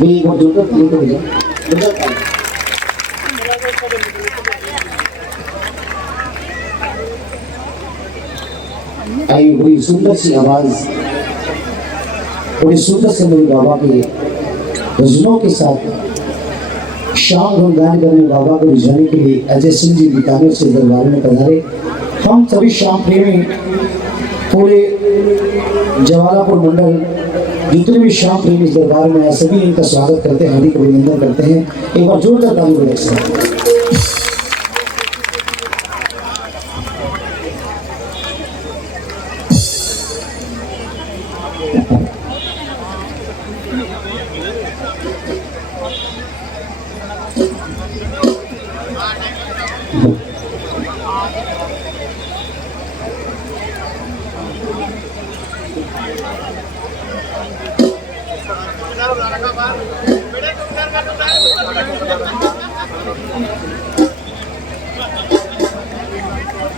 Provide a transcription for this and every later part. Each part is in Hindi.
भी एक बार जोड़कर तीन को भेजा आई बड़ी सुंदर सी आवाज, बड़ी सुंदर से मेरे बाबा के भजनों के साथ शाम गुणगान करने बाबा को रिझाने के लिए अजय सिंह जी बीकानेर से दरबार में पधारे। हम सभी श्याम प्रेमी पूरे जवालापुर मंडल जितने भी श्याम प्रेमी इस दरबार में आए सभी इनका स्वागत करते हैं, हार्दिक अभिनंदन करते हैं। एक बार जोरदार ताली बजाइए।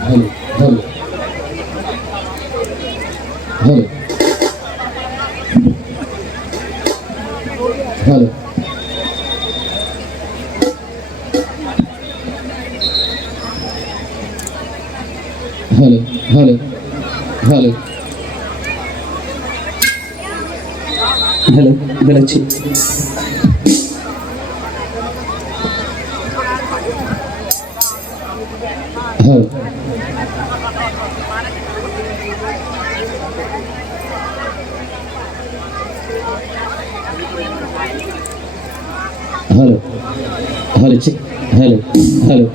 Hello hello hello hello hello जी हेलो हेलो हेलो जी हेलो हेलो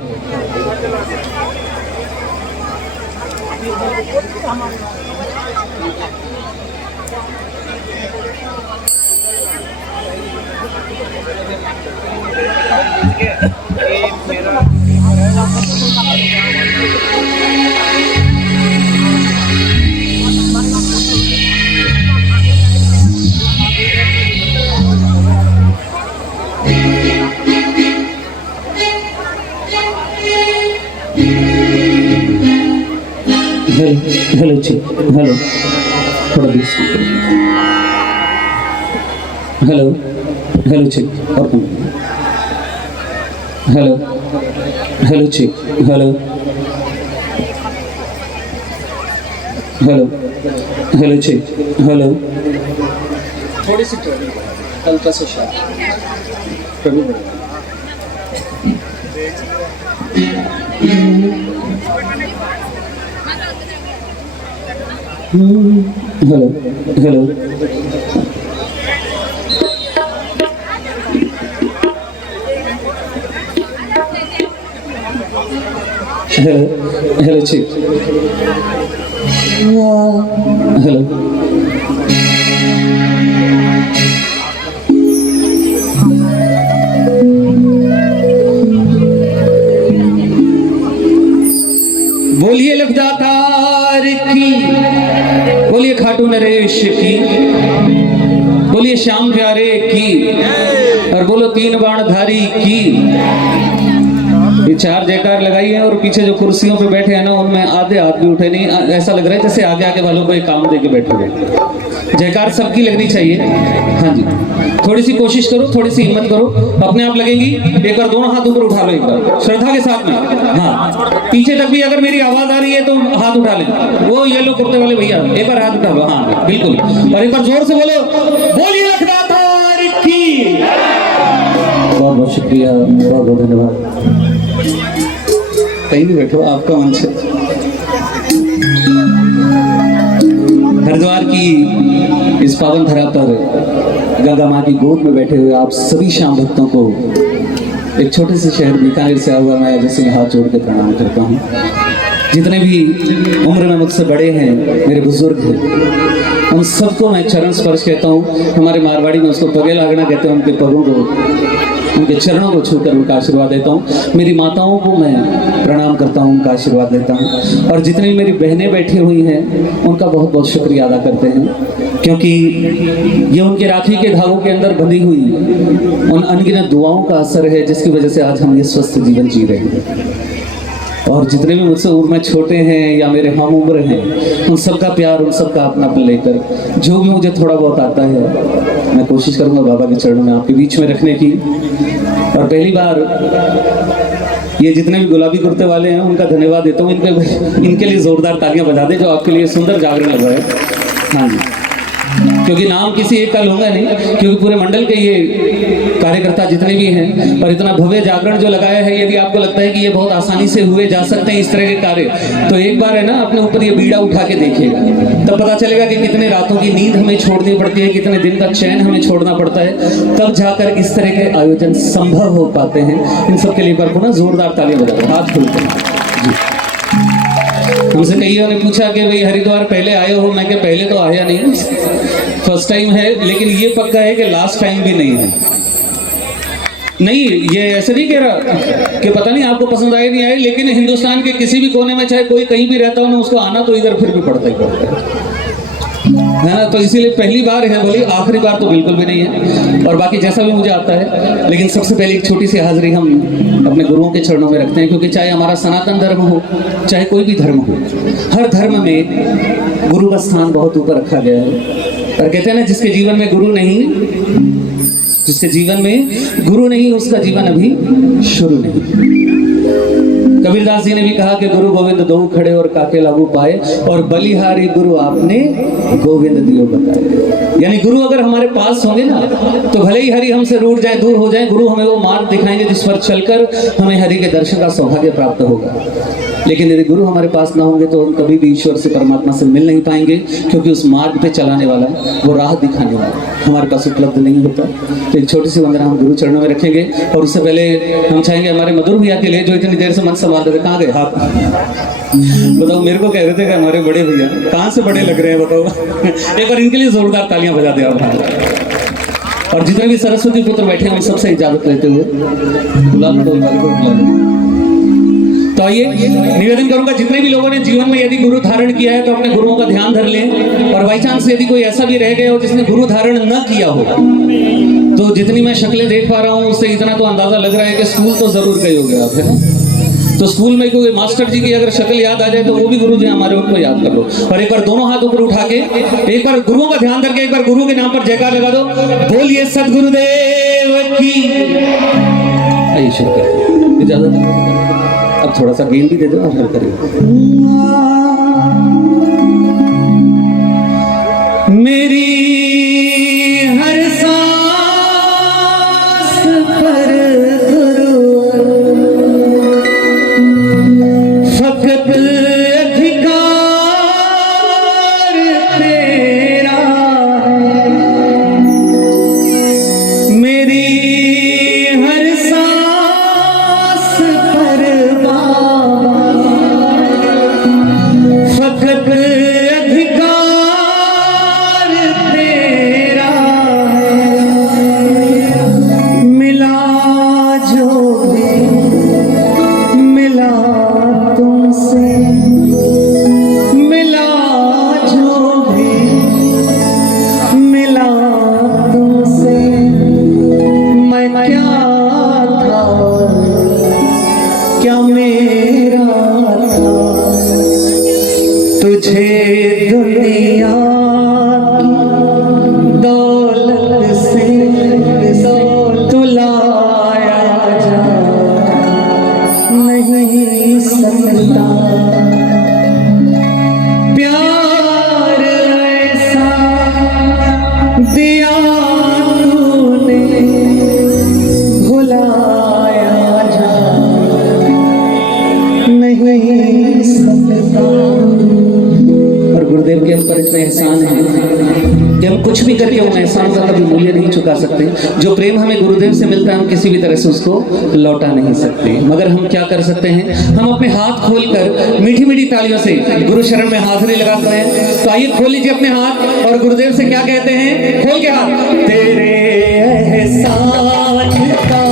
हेलो जी हेलो थोड़ा बीस हेलो हेलो जी और हेलो हेलो जी हेलो हेलो हेलो जी हेलो थोड़ी सी हल्का सा शायद हेलो हेलो हेलो हेलो जी हेलो बोलिए लखदातार की, बोलिए खाटू नरेश की, बोलिए श्याम प्यारे की, और बोलो तीन बाणधारी की। ये चार जयकार लगाई है और पीछे जो कुर्सियों पे बैठे हैं ना उनमें आधे हाथ भी उठे नहीं, ऐसा लग रहा है जैसे आगे आगे वालों को एक काम दे के बैठे हुए। जयकार सबकी लगनी चाहिए। हाँ जी, थोड़ी सी कोशिश करो, थोड़ी सी हिम्मत करो, अपने आप लगेगी। एक बार दोनों हाथ ऊपर उठा लो, एक बार श्रद्धा के साथ में। हाँ, पीछे तक भी अगर मेरी आवाज आ रही है तो हाथ उठा लें। वो येलो कुर्ते वाले भैया एक बार हाथ उठा लो। हाँ बिल्कुल, और एक बार जोर से बोलो, बोलिए लखदातार की। बहुत बहुत शुक्रिया, बहुत बहुत धन्यवाद। कहीं भी बैठो, आपका मंच है। हरिद्वार की इस पावन धरा पर गंगा माँ की गोद में बैठे हुए आप सभी श्याम भक्तों को एक छोटे से शहर बीकानेर से आया हुआ मैं अजय सिंह हाथ जोड़ के प्रणाम करता हूँ। जितने भी उम्र में मुझसे बड़े हैं, मेरे बुजुर्ग हैं, उन सबको मैं चरण स्पर्श कहता हूँ। हमारे मारवाड़ी में उसको पगे लागना कहते हैं। उनके पगों को, उनके चरणों को छूकर उनका आशीर्वाद देता हूँ। मेरी माताओं को मैं प्रणाम करता हूँ, उनका आशीर्वाद देता हूँ। और जितनी मेरी बहनें बैठी हुई हैं उनका बहुत बहुत शुक्रिया अदा करते हैं, क्योंकि ये उनके राखी के धागों के अंदर बंधी हुई उन अनगिनत दुआओं का असर है जिसकी वजह से आज हम ये स्वस्थ जीवन जी रहे हैं। और और जितने भी मुझसे उम्र में छोटे हैं या मेरे हम उम्र हैं, उन सबका प्यार, उन सबका अपनापन लेकर जो भी मुझे थोड़ा बहुत आता है मैं कोशिश करूँगा बाबा के चरणों में आपके बीच में रखने की। और पहली बार ये जितने भी गुलाबी कुर्ते वाले हैं उनका धन्यवाद देता हूँ। इनके लिए जोरदार तालियां बजा दें जो आपके लिए सुंदर जागरण लगा है। हाँ जी, क्योंकि नाम किसी एक का लूंगा नहीं, क्योंकि पूरे मंडल के ये कार्यकर्ता जितने भी हैं और इतना भव्य जागरण जो लगाया है, यदि आपको लगता है कि ये बहुत आसानी से हुए जा सकते हैं इस तरह के कार्य, तो एक बार है ना अपने ऊपर ये बीड़ा उठा के देखिएगा, तब पता चलेगा कि कितने रातों की नींद हमें छोड़नी पड़ती है, कितने दिन का चैन हमें छोड़ना पड़ता है, तब जाकर इस तरह के आयोजन संभव हो पाते हैं। इन सब के लिए एक बार पुनः जोरदार तालियां बजाओ, हाथ खोलकर जी। हमसे कईयों ने पूछा कि भाई हरिद्वार पहले आए हो, मैं क्या पहले तो आया नहीं, फर्स्ट टाइम है, लेकिन ये पक्का है कि लास्ट टाइम भी नहीं है। नहीं, ये ऐसे नहीं कह रहा कि पता नहीं आपको पसंद आए नहीं आए, लेकिन हिंदुस्तान के किसी भी कोने में चाहे कोई कहीं भी रहता हो ना, उसको आना तो इधर फिर भी पड़ता ही पड़ता है ना। तो इसीलिए पहली बार है, बोली आखिरी बार तो बिल्कुल भी नहीं है। और बाकी जैसा भी मुझे आता है, लेकिन सबसे पहले एक छोटी सी हाजिरी हम अपने गुरुओं के चरणों में रखते हैं, क्योंकि चाहे हमारा सनातन धर्म हो, चाहे कोई भी धर्म हो, हर धर्म में गुरु का स्थान बहुत ऊपर रखा गया है। और कहते हैं ना, जिसके जीवन में गुरु नहीं उसका जीवन अभी शुरू नहीं। कबीरदास जी ने भी कहा कि गुरु गोविंद दो खड़े और काके लागू पाए, और बलिहारी गुरु आपने गोविंद दियो बताए। यानी गुरु अगर हमारे पास होंगे ना, तो भले ही हरि हमसे रूठ जाए, दूर हो जाए, गुरु हमें वो मार्ग दिखाएंगे जिस पर चलकर हमें हरि के दर्शन का सौभाग्य प्राप्त होगा। लेकिन यदि गुरु हमारे पास ना होंगे तो हम कभी भी ईश्वर से, परमात्मा से मिल नहीं पाएंगे, क्योंकि उस मार्ग पे चलाने वाला, वो राह दिखाने वाला हमारे पास उपलब्ध नहीं होता। तो एक छोटी सी वंदना हम गुरु चरणों में रखेंगे, और उससे पहले हम चाहेंगे हमारे मधुर भैया के लिए, जो इतनी देर से मन संभाल रहे थे, कहाँ गए आप? बताओ, मेरे को कह रहे थे कि हमारे बड़े भैया कहाँ से बड़े लग रहे हैं, बताओ। एक बार इनके लिए जोरदार तालियां बजा दे आप। और जितने भी सरस्वती पुत्र बैठे हैं उन सबसे इजाजत लेते हुए बुला लो। तो आइए, निवेदन करूंगा जितने भी लोगों ने जीवन में यदि गुरु धारण किया है तो अपने गुरुओं का ध्यान धर लें। और बाई चांस यदि कोई ऐसा भी रह गया हो जिसने गुरु धारण न किया हो, तो जितनी मैं शक्लें देख पा रहा हूँ उससे इतना तो अंदाजा लग रहा है कि स्कूल तो जरूर गए होंगे आप, है ना। तो स्कूल में कोई मास्टर जी की अगर शक्ल याद आ जाए तो वो भी गुरु जी हमारे, उनको याद कर लो। और एक बार दोनों हाथ ऊपर उठा के एक बार गुरुओं का ध्यान करके एक बार गुरु के नाम पर जयकार लगा दो, बोलिए सदगुरुदेव की। आइए शुरू करें, इजाजत। अब थोड़ा सा गेन भी दे दो और हर करिए। मेरी हर सांस पर फकत अधिकार तेरा, मेरी हर सांस पर फकत अधिकार तेरा, मिला जो भी मिला तुमसे, मिला जो भी मिला तुमसे, मैं क्या था, क्या मेरा था, तुझे दुनिया की दौलत से तुलाया जा नहीं सकता, प्यार ऐसा दिया तूने भुलाया जा नहीं सकता। और गुरुदेव के हम पर इतने एहसान है कि हम कुछ भी करके उन एहसान का कभी मूल्य नहीं चुका सकते। जो प्रेम हमें गुरुदेव से मिलता है हम किसी भी तरह से उसको लौटा नहीं सकते, मगर हम क्या कर सकते हैं, हम अपने हाथ खोलकर मीठी मीठी तालियों से गुरु शरण में हाजिरी लगाते हैं। तो आइए खोल लीजिए अपने हाथ और गुरुदेव से क्या कहते हैं, खोल के हाथ। तेरे एहसान का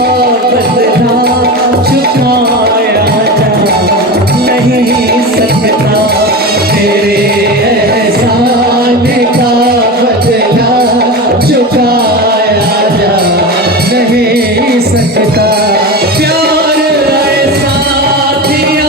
बदला चुकाया जा नहीं सकता, तेरे एहसान का बदला चुकाया जा नहीं सकता, प्यार ऐसा दिया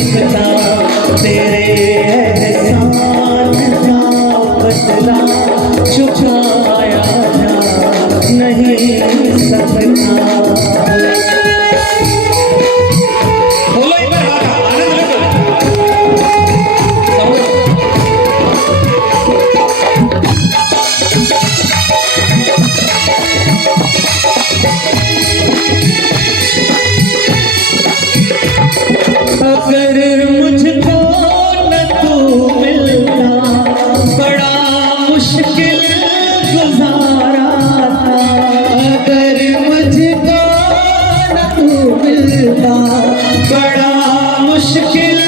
सकता तेरे एहसान का बदला चुकाया जा नहीं सकता। बोलो एक बार आनंद लो। अगर मुझको न तू मिलता बड़ा मुश्किल गुजारा था। अगर मुझको न तू मिलता बड़ा मुश्किल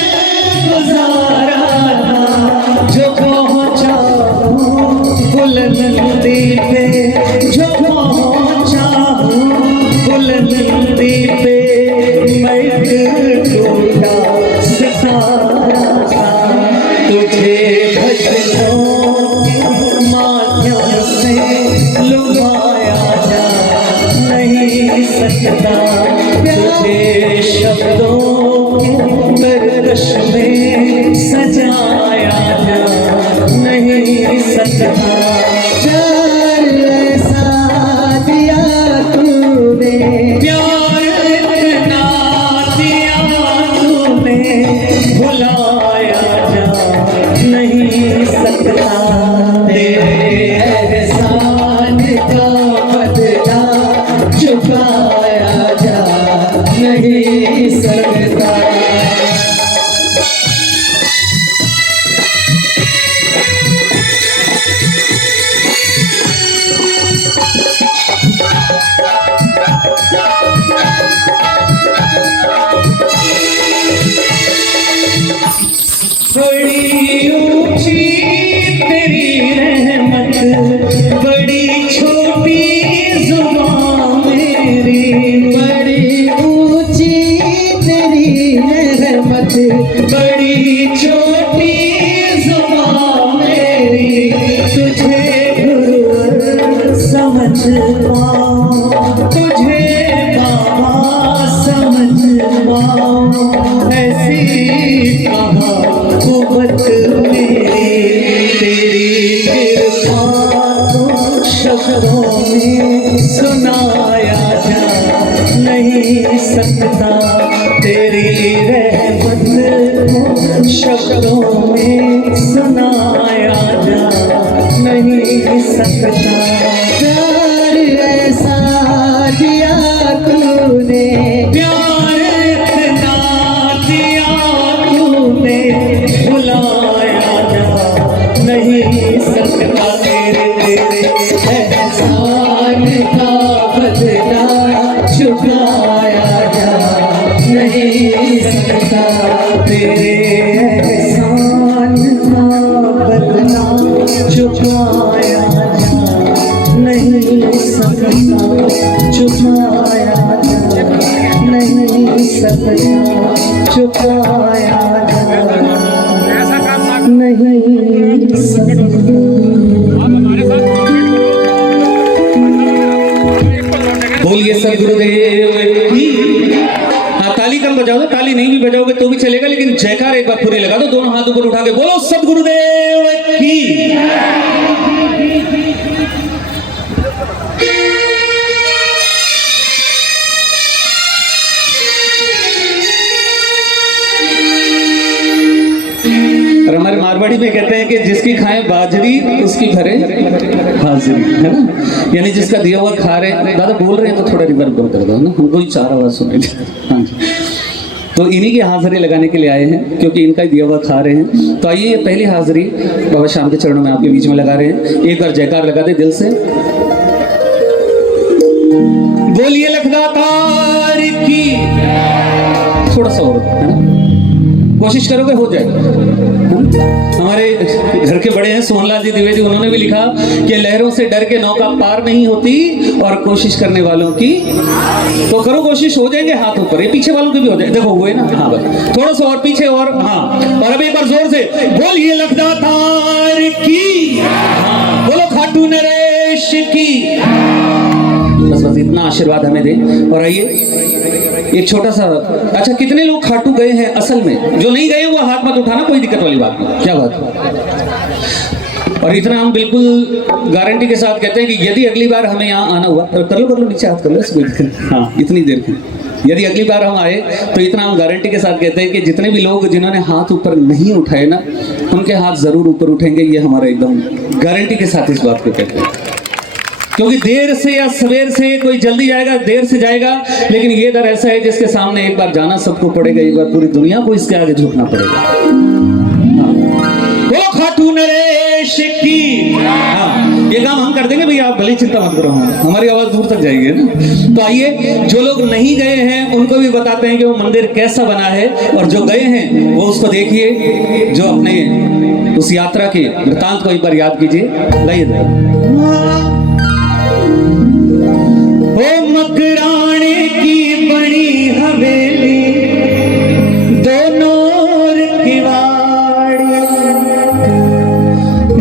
गुजारा था। जो पहुँचा बुलंदी पे, जो पहुँचा बुलंदी पे मैं टूटा सितारा था। तुझे भजनों माध्यम से लुभाया जा नहीं सकता। तुझे शब्दों के तरकश में सजाया जा नहीं सकता। प्यार ऐसा दिया तूने, प्यार इतना दिया तूने, भुलाया जा नहीं सकता। तेरे एहसान का बदला चुकाया जा नहीं सकता। बड़ी ऊंची तेरी रहमत, बड़ी छोटी जुबान मेरी। बड़ी ऊंची तेरी रहमत, बड़ी छोटी जुबान मेरी। तुझे गुरुवर समझ पाऊं, तुझे बाबा समझ पाऊं, ऐसी कहा कुवत मेरी। तेरी कृपा को शब्दों में सुनाया जा नहीं सकता। तेरी रहमत को शब्दों में सुनाया जा नहीं सकता। प्यार ऐसा दिया तूने, प्यार इतना दिया तूने, भुलाया जा नहीं सकता। तेरे एहसान का बदला चुकाया जा नहीं सकता। तेरे एहसान का बदला चुकाया जा नहीं सकता। चुकाया जा नहीं सकता। चुकाया जा नहीं सकता। बोलिए सदगुरुदेव की। हाँ, ताली कम बजाओ, ताली नहीं भी बजाओगे तो भी चलेगा, लेकिन जयकार एक बार पूरे लगा दो, दोनों हाथ ऊपर उठा के बोलो सदगुरुदेव की। और हमारे मारवाड़ी में कहते हैं कि जिसकी खाए बाजरी उसकी भरे हाजिरी, है ना। यानी जिसका दिया हुआ खा रहे हैं। दादा बोल रहे हैं तो थोड़ा रिवर्ब कर दो ना, हमको ही चार आवाज सुनाई। हाँ जी, तो इन्हीं की हाजिरी लगाने के लिए आए हैं, क्योंकि इनका ही दिया हुआ खा रहे हैं। तो आइए ये पहली हाजिरी बाबा श्याम के चरणों में आपके बीच में लगा रहे हैं। एक बार जयकार लगा दे दिल से। बोलिए लखदातार की। थोड़ा सा और, है ना, कोशिश करोगे हो जाएगा। हमारे घर के बड़े हैं सोहनलाल जी द्विवेदी, उन्होंने भी लिखा कि लहरों से डर के नौका पार नहीं होती और कोशिश करने वालों की। तो करो कोशिश, हो जाएंगे हाथ ऊपर। ये पीछे वालों के भी हो जाए, देखो हुए ना। हाँ बस थोड़ा सा और पीछे और। हाँ, और अभी एक बार जोर से बोलिए लखदातार की। हाँ, बोलो खाटू नरेश की। बस बस इतना आशीर्वाद हमें दे। और आइए एक छोटा सा, अच्छा कितने लोग खाटू गए हैं असल में? जो नहीं गए वो हाथ मत उठाना, कोई दिक्कत वाली बात नहीं। क्या बात? और इतना हम बिल्कुल गारंटी के साथ कहते हैं कि यदि अगली बार हमें यहाँ आना हुआ, कर लो नीचे हाथ कर लो, कोई दिक्कत नहीं। हाँ, इतनी देर की यदि अगली बार हम आए तो इतना हम गारंटी के साथ कहते हैं कि जितने भी लोग जिन्होंने हाथ ऊपर नहीं उठाए ना, उनके हाथ जरूर ऊपर उठेंगे। ये हमारा एकदम गारंटी के साथ इस बात को कहते हैं, क्योंकि देर से या सवेर से कोई जल्दी जाएगा, देर से जाएगा, लेकिन ये दर ऐसा है जिसके सामने एक बार जाना सबको पड़ेगा, एक बार पूरी दुनिया को इसके आगे झुकना पड़ेगा। वो खाटू नरेश की, हाँ, ये काम हम कर देंगे भैया, आप भले चिंता मत करो, हमारी आवाज दूर तक जाएगी ना। तो आइए, जो लोग नहीं गए हैं उनको भी बताते हैं कि वो मंदिर कैसा बना है, और जो गए हैं वो उसको देखिए, जो अपने उस यात्रा के वृतांत को एक बार याद कीजिए। लाइए ओ मकराने की बड़ी हवेली, दोनों किवाड़ी,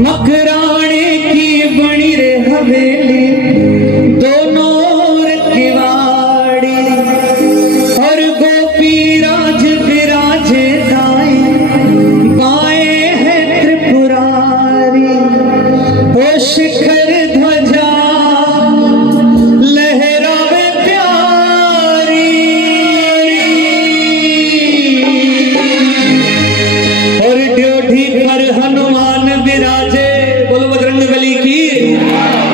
मकराने की बड़ी रे हवेली, दोनों किवाड़ी, और गोपी राज विराजे दाएं बाएं है त्रिपुरारी, ओ शिखर ध्वजा लहरावे प्यारी, और ड्योढ़ी पर हनुमान विराजे। बोलो बजरंगबली की।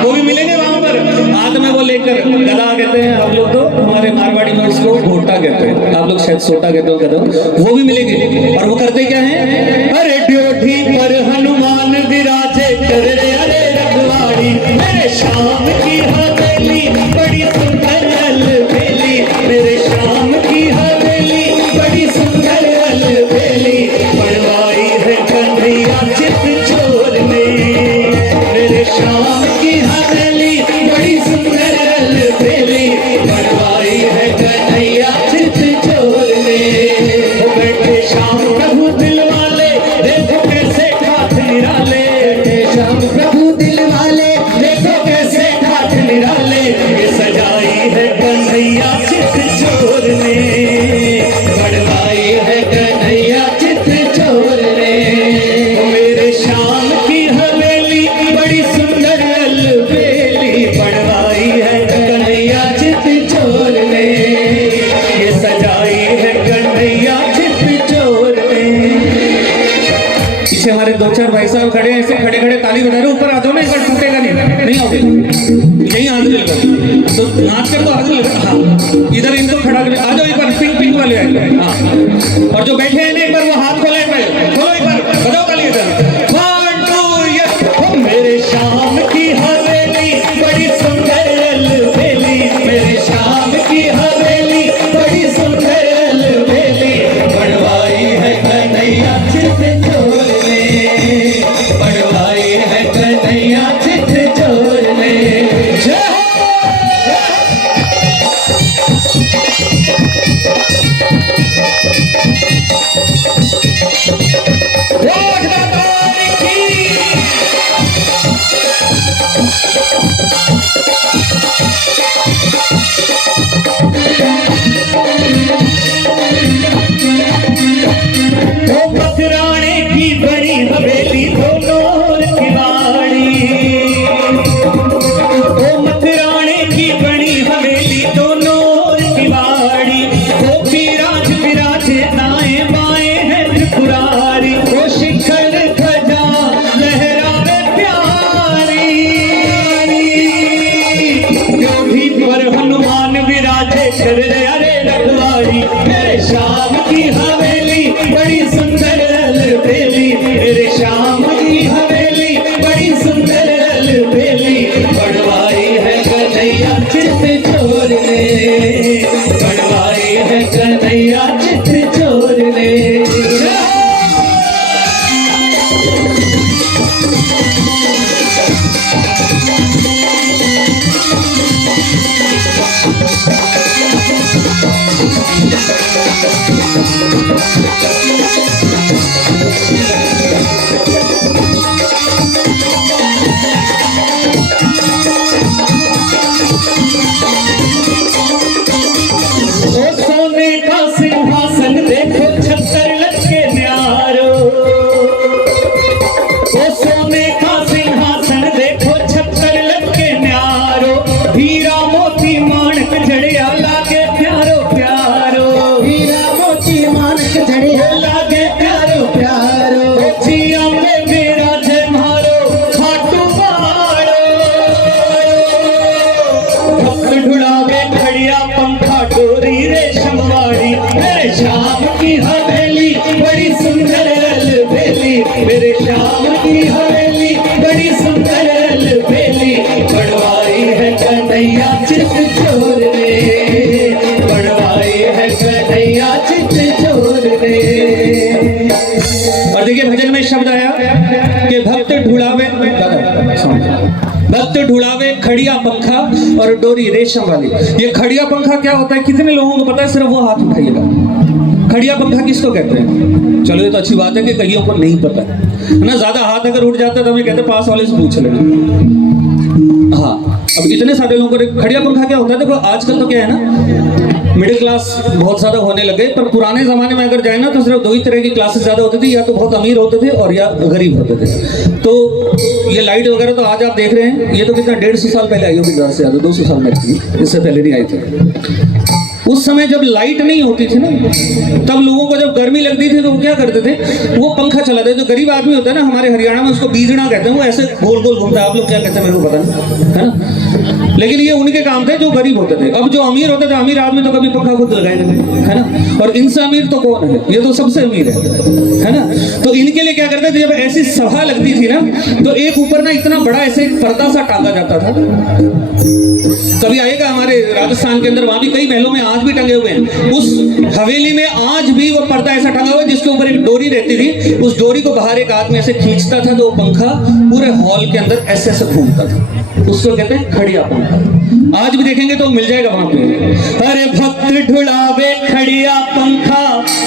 वो भी मिलेंगे वहां पर, हाथ में वो लेकर गदा कहते हैं हम लोग, तो हमारे मारवाड़ी में उसको घोटा कहते हैं, आप लोग शायद सोटा कहते हो गदा, वो भी मिलेंगे। और वो करते क्या है? अरे ड्योढ़ी पर हनुमान विराजे, कर रे अरे रखवाड़ी, मेरे शाम की हवेली बड़ी सुंदर अलबेली, मेरे शाम की हवेली बड़ी सुंदर अलबेली, बनवाई है कन्हैया चित चोर ने, मेरे शाम की हवेली बड़ी सुंदर अलबेली, बनवाई है कन्हैया चित चोर ने। वो बैठे शाम प्रभु दिल वाले, देखो कैसे ठाठ निराले, बैठे शाम प्रभु दिल वाले, देखो कैसे ठाठ निराले, ये सजाई है कन्हैया चित चोर ने, बनवाई है कन्हैया चित चोर ने। मेरे शाम की हवेली बड़ी सुंदर अलबेली, बनवाई है कन्हैया चित चोर ने, ये सजाई है कन्हैया चित चोर ने। पीछे हमारे दो चार भाई साहब खड़े हैं, ऐसे खड़े खड़े ताली बजा रहे, ऊपर आ जाओ ना, एक बार टूटेगा नहीं आओगे, यही हाथ मिलेगा तो नाच कर, तो हाथ मिलेगा। हाँ, इधर इनको खड़ा कर, आ जाओ एक बार, पिंक वाले आए। हाँ, और जो बैठे हैं ना, एक बार वो हाथ खोले, खोलो एक बार, बजाओ ताली इधर। 1 2 यस। मेरे शाम की हवेली बड़ी सुंदर अलबेली, मेरे शाम की हवेली बड़ी सुंदर अलबेली, बनवाई है कन्हैया चित चोर ने, बनवाई है कन्हैया चित चोर ने। जय हो। मकराने की बड़ी हवेली, दोनों किवाड़ी, ओ मकराने की बड़ी हवेली, दोनों किवाड़ी, गोपी राज विराजे दाएं बाएं है त्रिपुरारी, ओ शिखर ध्वजा लहरावे प्यारी, ड्योढ़ी पर हनुमान विराजे, कर रे अरे रखवाड़ी, मेरे शाम की हवेली बड़ी सुंदर अलबेली, मेरे शाम की हवेली बड़ी सुंदर अलबेली, बनवाई है कन्हैया चित चोर ने, बनवाई है कन्हैया चित चोर ने। मेरे श्याम की हवेली बड़ी सुंदर अलबेली बढ़वाई है कन्हैया चित चोर ने बढ़वाई है कन्हैया चित चोर ने। और देखिए भजन में शब्द आया कि भक्त ढूंढावे, भक्त ढूंढावे खड़िया पंखा और डोरी रेशम वाली। ये खड़िया पंखा क्या होता है, कितने लोगों को पता है? सिर्फ वो हाथ उठाइएगा। खड़िया पंखा किसको कहते हैं? चलो ये तो अच्छी बात है कि कईयों को नहीं पता है ना। ज्यादा हाथ अगर उठ जाता है तो हमें कहते हैं पास वाले से पूछ लेना। हाँ, अब इतने सारे लोगों को खड़िया पंखा क्या होता है? देखो आजकल तो क्या है ना, मिडिल क्लास बहुत ज्यादा होने लगे, पर पुराने जमाने में अगर जाए ना तो सिर्फ दो ही तरह की क्लासेस ज्यादा होती थी, या तो बहुत अमीर होते थे और या गरीब होते थे। तो ये लाइट वगैरह तो आज आप देख रहे हैं, ये तो कितना 150 साल पहले आई होगी, ज़्यादा से ज़्यादा 200 साल में थी, इससे पहले नहीं आई थी। उस समय जब लाइट नहीं होती थी ना, तब लोगों को जब गर्मी लगती थी तो वो क्या करते थे, वो पंखा चलाते थे। जो गरीब आदमी होता है ना, हमारे हरियाणा में उसको बीजना कहते हैं, वो ऐसे गोल गोल घूमता है। आप लोग क्या कहते हैं मेरे को पता नहीं, है ना, लेकिन ये उनके काम थे जो गरीब होते थे। अब जो अमीर होते थे, अमीर आदमी तो कभी पंखा खुद लगाए नहीं, है ना। और इनसे अमीर तो कौन है? ये तो सबसे अमीर है ना। तो इनके लिए क्या करते थे, जब ऐसी सभा लगती थी ना, तो एक ऊपर ना इतना बड़ा ऐसे पर्दा सा टांगा जाता था। कभी आएगा हमारे राजस्थान के अंदर, वहां भी कई महलों में आज भी टंगे हुए हैं। उस हवेली में आज भी वो पर्दा ऐसा टंगा हुआ है जिसके ऊपर एक डोरी रहती थी। उस डोरी को बाहर एक आदमी ऐसे खींचता था तो वो पंखा पूरे हॉल के अंदर ऐसे ऐसे घूमता था। उसको कहते हैं खड़िया पंखा। आज भी देखेंगे तो मिल जाएगा वहां पे। अरे भक्त ढुलावे खड़िया पंखा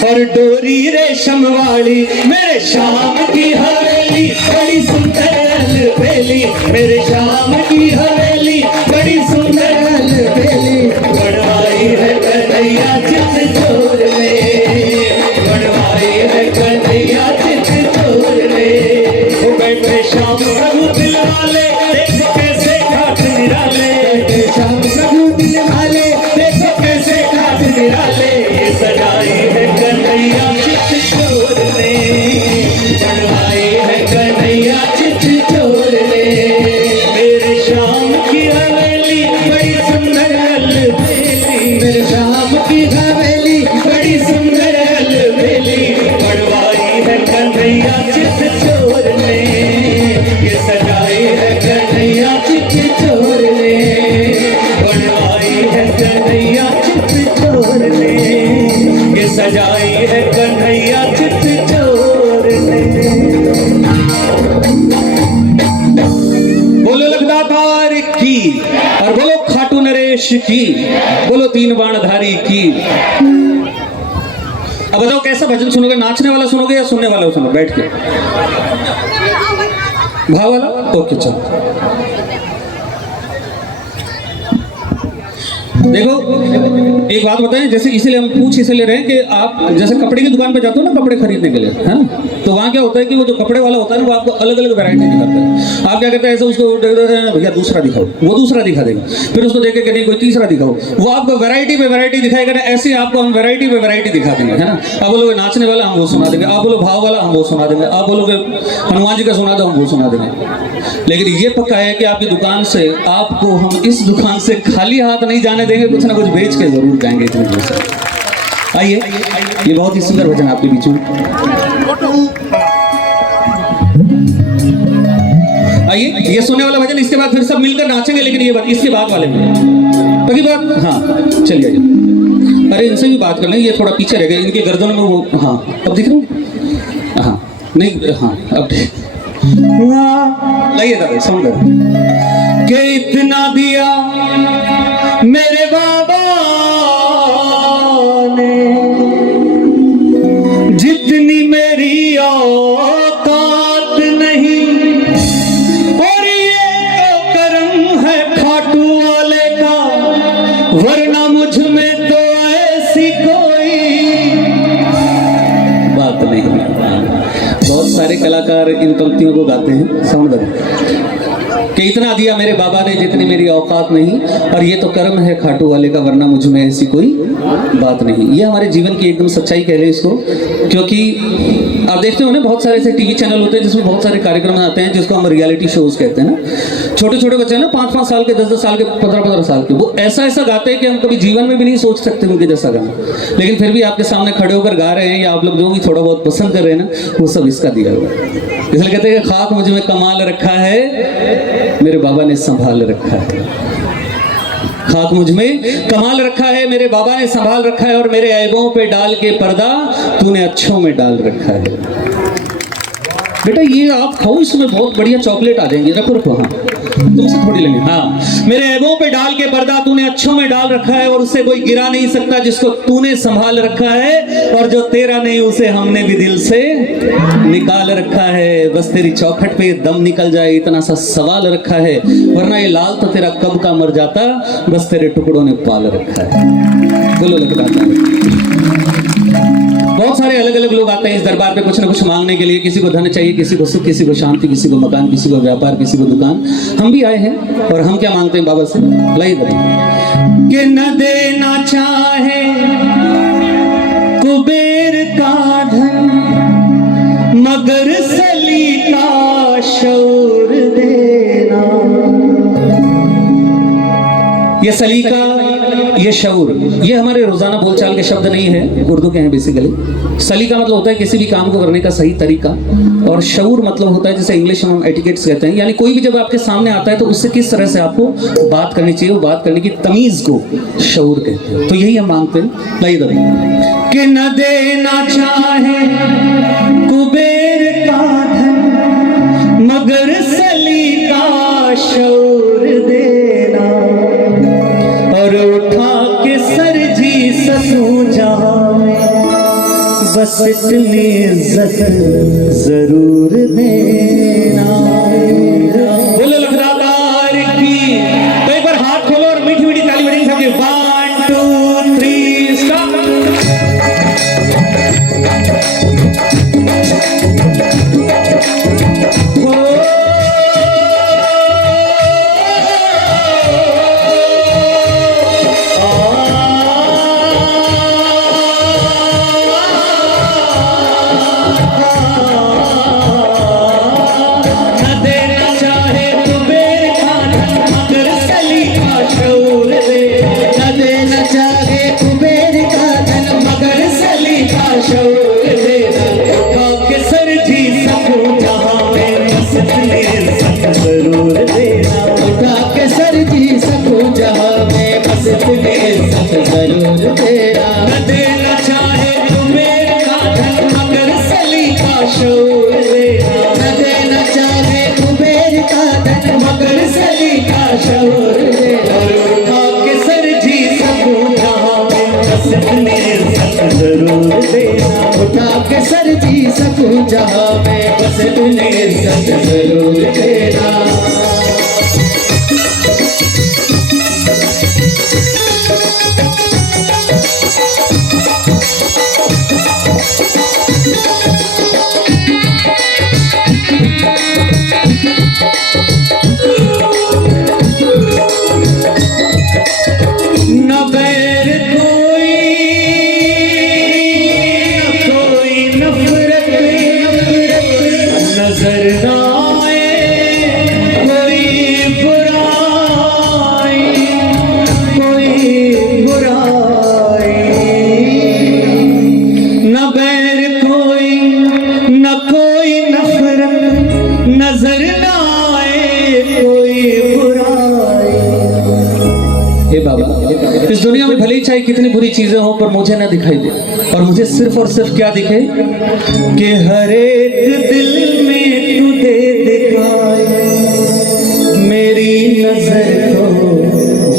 और डोरी रेशम वाली, मेरे श्याम की हवेली बड़ी सुंदर अलबेली, मेरे श्याम की हवेली बड़ी सुंदर अलबेली बढ़वाई है कन्हैया चित चोर ने, बढ़वाई है कन्हैया चित चोर ने। वो बैठे श्याम प्रभु दिल वाले, देखो कैसे घाट निराले, बैठे श्याम प्रभु दिल वाले, देखो कैसे घाट निराले। ये सजाई है कन्हैया चित चोर ने, बढ़वाई है कन्हैया चित चोर ने। मेरे श्याम की हवेली बड़ी सुंदर अलबेली, मेरे श्याम की हवेली बड़ी सुंदर अलबेली बढ़वाई है कन्हैया चित चोर ने, ये सजाई है कन्हैया चित चोर ने, बढ़वाई है कन्हैया चित चोर ने, ये सजाई है कन्हैया चित चोर ने। बोलो लखदातार की, और बोलो खाटू नरेश की, बोलो तीन बाणधारी की। अब बताओ कैसा भजन सुनोगे? नाचने वाला सुनोगे या सुनने वाला सुनो बैठ के? भाव वाला? ओके चलो। देखो एक बात बताएं, जैसे इसीलिए हम पूछ इसलिए रहे हैं कि आप जैसे कपड़े की दुकान पे जाते हो ना कपड़े खरीदने के लिए, है ना, तो वहाँ क्या होता है कि वो जो कपड़े वाला होता है ना, वो आपको अलग अलग वैरायटी दिखाता है। आप क्या कहते हैं, ऐसे उसको भैया दूसरा दिखाओ, वो दूसरा दिखा देगा, फिर उसको देखे कि नहीं कोई तीसरा दिखाओ, वो आपको वैरायटी पे वैरायटी दिखाएगा ना। ऐसे आपको हम वैरायटी पे वैरायटी दिखा देंगे, है ना। आप बोलोगे नाचने वाला, हम वो सुना देंगे। आप बोलो भाव वाला, हम वो सुना देंगे। आप बोलोगे हनुमान जी का सुना दो, हम वो सुना देंगे। लेकिन ये पक्का है कि आपकी दुकान से, आपको हम इस दुकान से खाली हाथ नहीं जाने देंगे, कुछ ना कुछ बेच के जरूर जाएंगे इतने दूर से। आइए, ये बहुत ही सुंदर भजन आपके बीच में। आइए, ये सुनने वाला भजन, इसके बाद फिर सब मिलकर नाचेंगे, लेकिन ये बात इसके बाद वाले में पक्की बात। हाँ चलिए आइए। अरे इनसे भी बात कर लें, ये थोड़ा पीछे रह गए, इनके गर्दन में वो। हाँ अब दिख रहा हूँ? हाँ नहीं, हाँ अब लाइए दादा सुन कर के इतना दिया मेरे बाबा ने, जितनी मेरी औकात नहीं, और ये तो करम है खाटू वाले का, वरना मुझ में तो ऐसी कोई बात नहीं। बहुत सारे कलाकार इन पंक्तियों को गाते हैं, समझ कि इतना दिया मेरे बाबा ने जितनी मेरी औकात नहीं, और ये तो कर्म है खाटू वाले का, वरना मुझ में ऐसी कोई बात नहीं। ये हमारे जीवन की एकदम सच्चाई कह लें इसको, क्योंकि आप देखते हो ना बहुत सारे ऐसे टीवी चैनल होते हैं जिसमें बहुत सारे कार्यक्रम आते हैं जिसको हम रियलिटी शोज कहते हैं ना। छोटे छोटे बच्चे हैं ना, 5-5 साल के, 10-10 साल के, 15-15 साल के, वो ऐसा ऐसा गाते हैं कि हम कभी जीवन में भी नहीं सोच सकते उनके जैसा गाना, लेकिन फिर भी आपके सामने खड़े होकर गा रहे हैं, या आप लोग जो भी थोड़ा बहुत पसंद कर रहे हैं ना, वो सब इसका दिया हुआ है। इसलिए कहते हैं कि खाक मुझ में कमाल रखा है, मेरे बाबा ने संभाल रखा है। खाक मुझ में कमाल रखा है, मेरे बाबा ने संभाल रखा है, और मेरे ऐबों पे डाल के पर्दा तूने अच्छों में डाल रखा है। बेटा ये आप खाओ, इसमें बहुत बढ़िया चॉकलेट आ जाएंगे, रखो रखो, हाँ तुमसे थोड़ी लेंगे। हाँ, मेरे ऐबों पे डाल के पर्दा तूने अच्छों में डाल रखा है, और उससे कोई गिरा नहीं सकता जिसको तूने संभाल रखा है, और जो तेरा नहीं उसे हमने भी दिल से निकाल रखा है। बस तेरी चौखट पे दम निकल जाए इतना सा सवाल रखा है, वरना ये लाल तो तेरा कब का मर जाता, बस तेरे टुकड़ों ने पाल रखा है। बोलो लगता है। बहुत सारे अलग अलग लोग आते हैं इस दरबार पे कुछ ना कुछ मांगने के लिए, किसी को धन चाहिए, किसी को सुख, किसी को शांति, किसी को मकान, किसी को व्यापार, किसी को दुकान। हम भी आए हैं, और हम क्या मांगते हैं बाबा से, लाइए बताइए। कि न देना चाहे कुबेर का धन, मगर सलीका शौर देना। ये सलीका, ये शऊर, ये हमारे रोजाना बोलचाल के शब्द नहीं है, उर्दू के हैं बेसिकली। सलीका मतलब होता है किसी भी काम को करने का सही तरीका, और शऊर मतलब होता है जैसे इंग्लिश में हम एटिकेट्स कहते हैं, यानी कोई भी जब आपके सामने आता है तो उससे किस तरह से आपको बात करनी चाहिए, वो बात करने की तमीज को शऊर कहते हैं। तो यही हम मांगते हैं। लाइए दबे कि न देना चाहे कुबेर का धन, मगर सलीका शऊर देना, और उठा के सर जी सकूं जाए, बस इतनी इज्जत जरूर देना। बोलो लखदार की। तो एक बार हाथ खोलो और मीठी मीठी ताली बजाएंगे सबके। 1 2 3 स्टॉप। उठा के सर जी सकूं जहां में, बस इतनी इज्जत जरूर देना। इस दुनिया में भले ही चाहे कितनी बुरी चीजें हो, पर मुझे ना दिखाई दे, और मुझे सिर्फ और सिर्फ क्या दिखे कि हर एक दिल में तू दे दिखाए, मेरी नजर को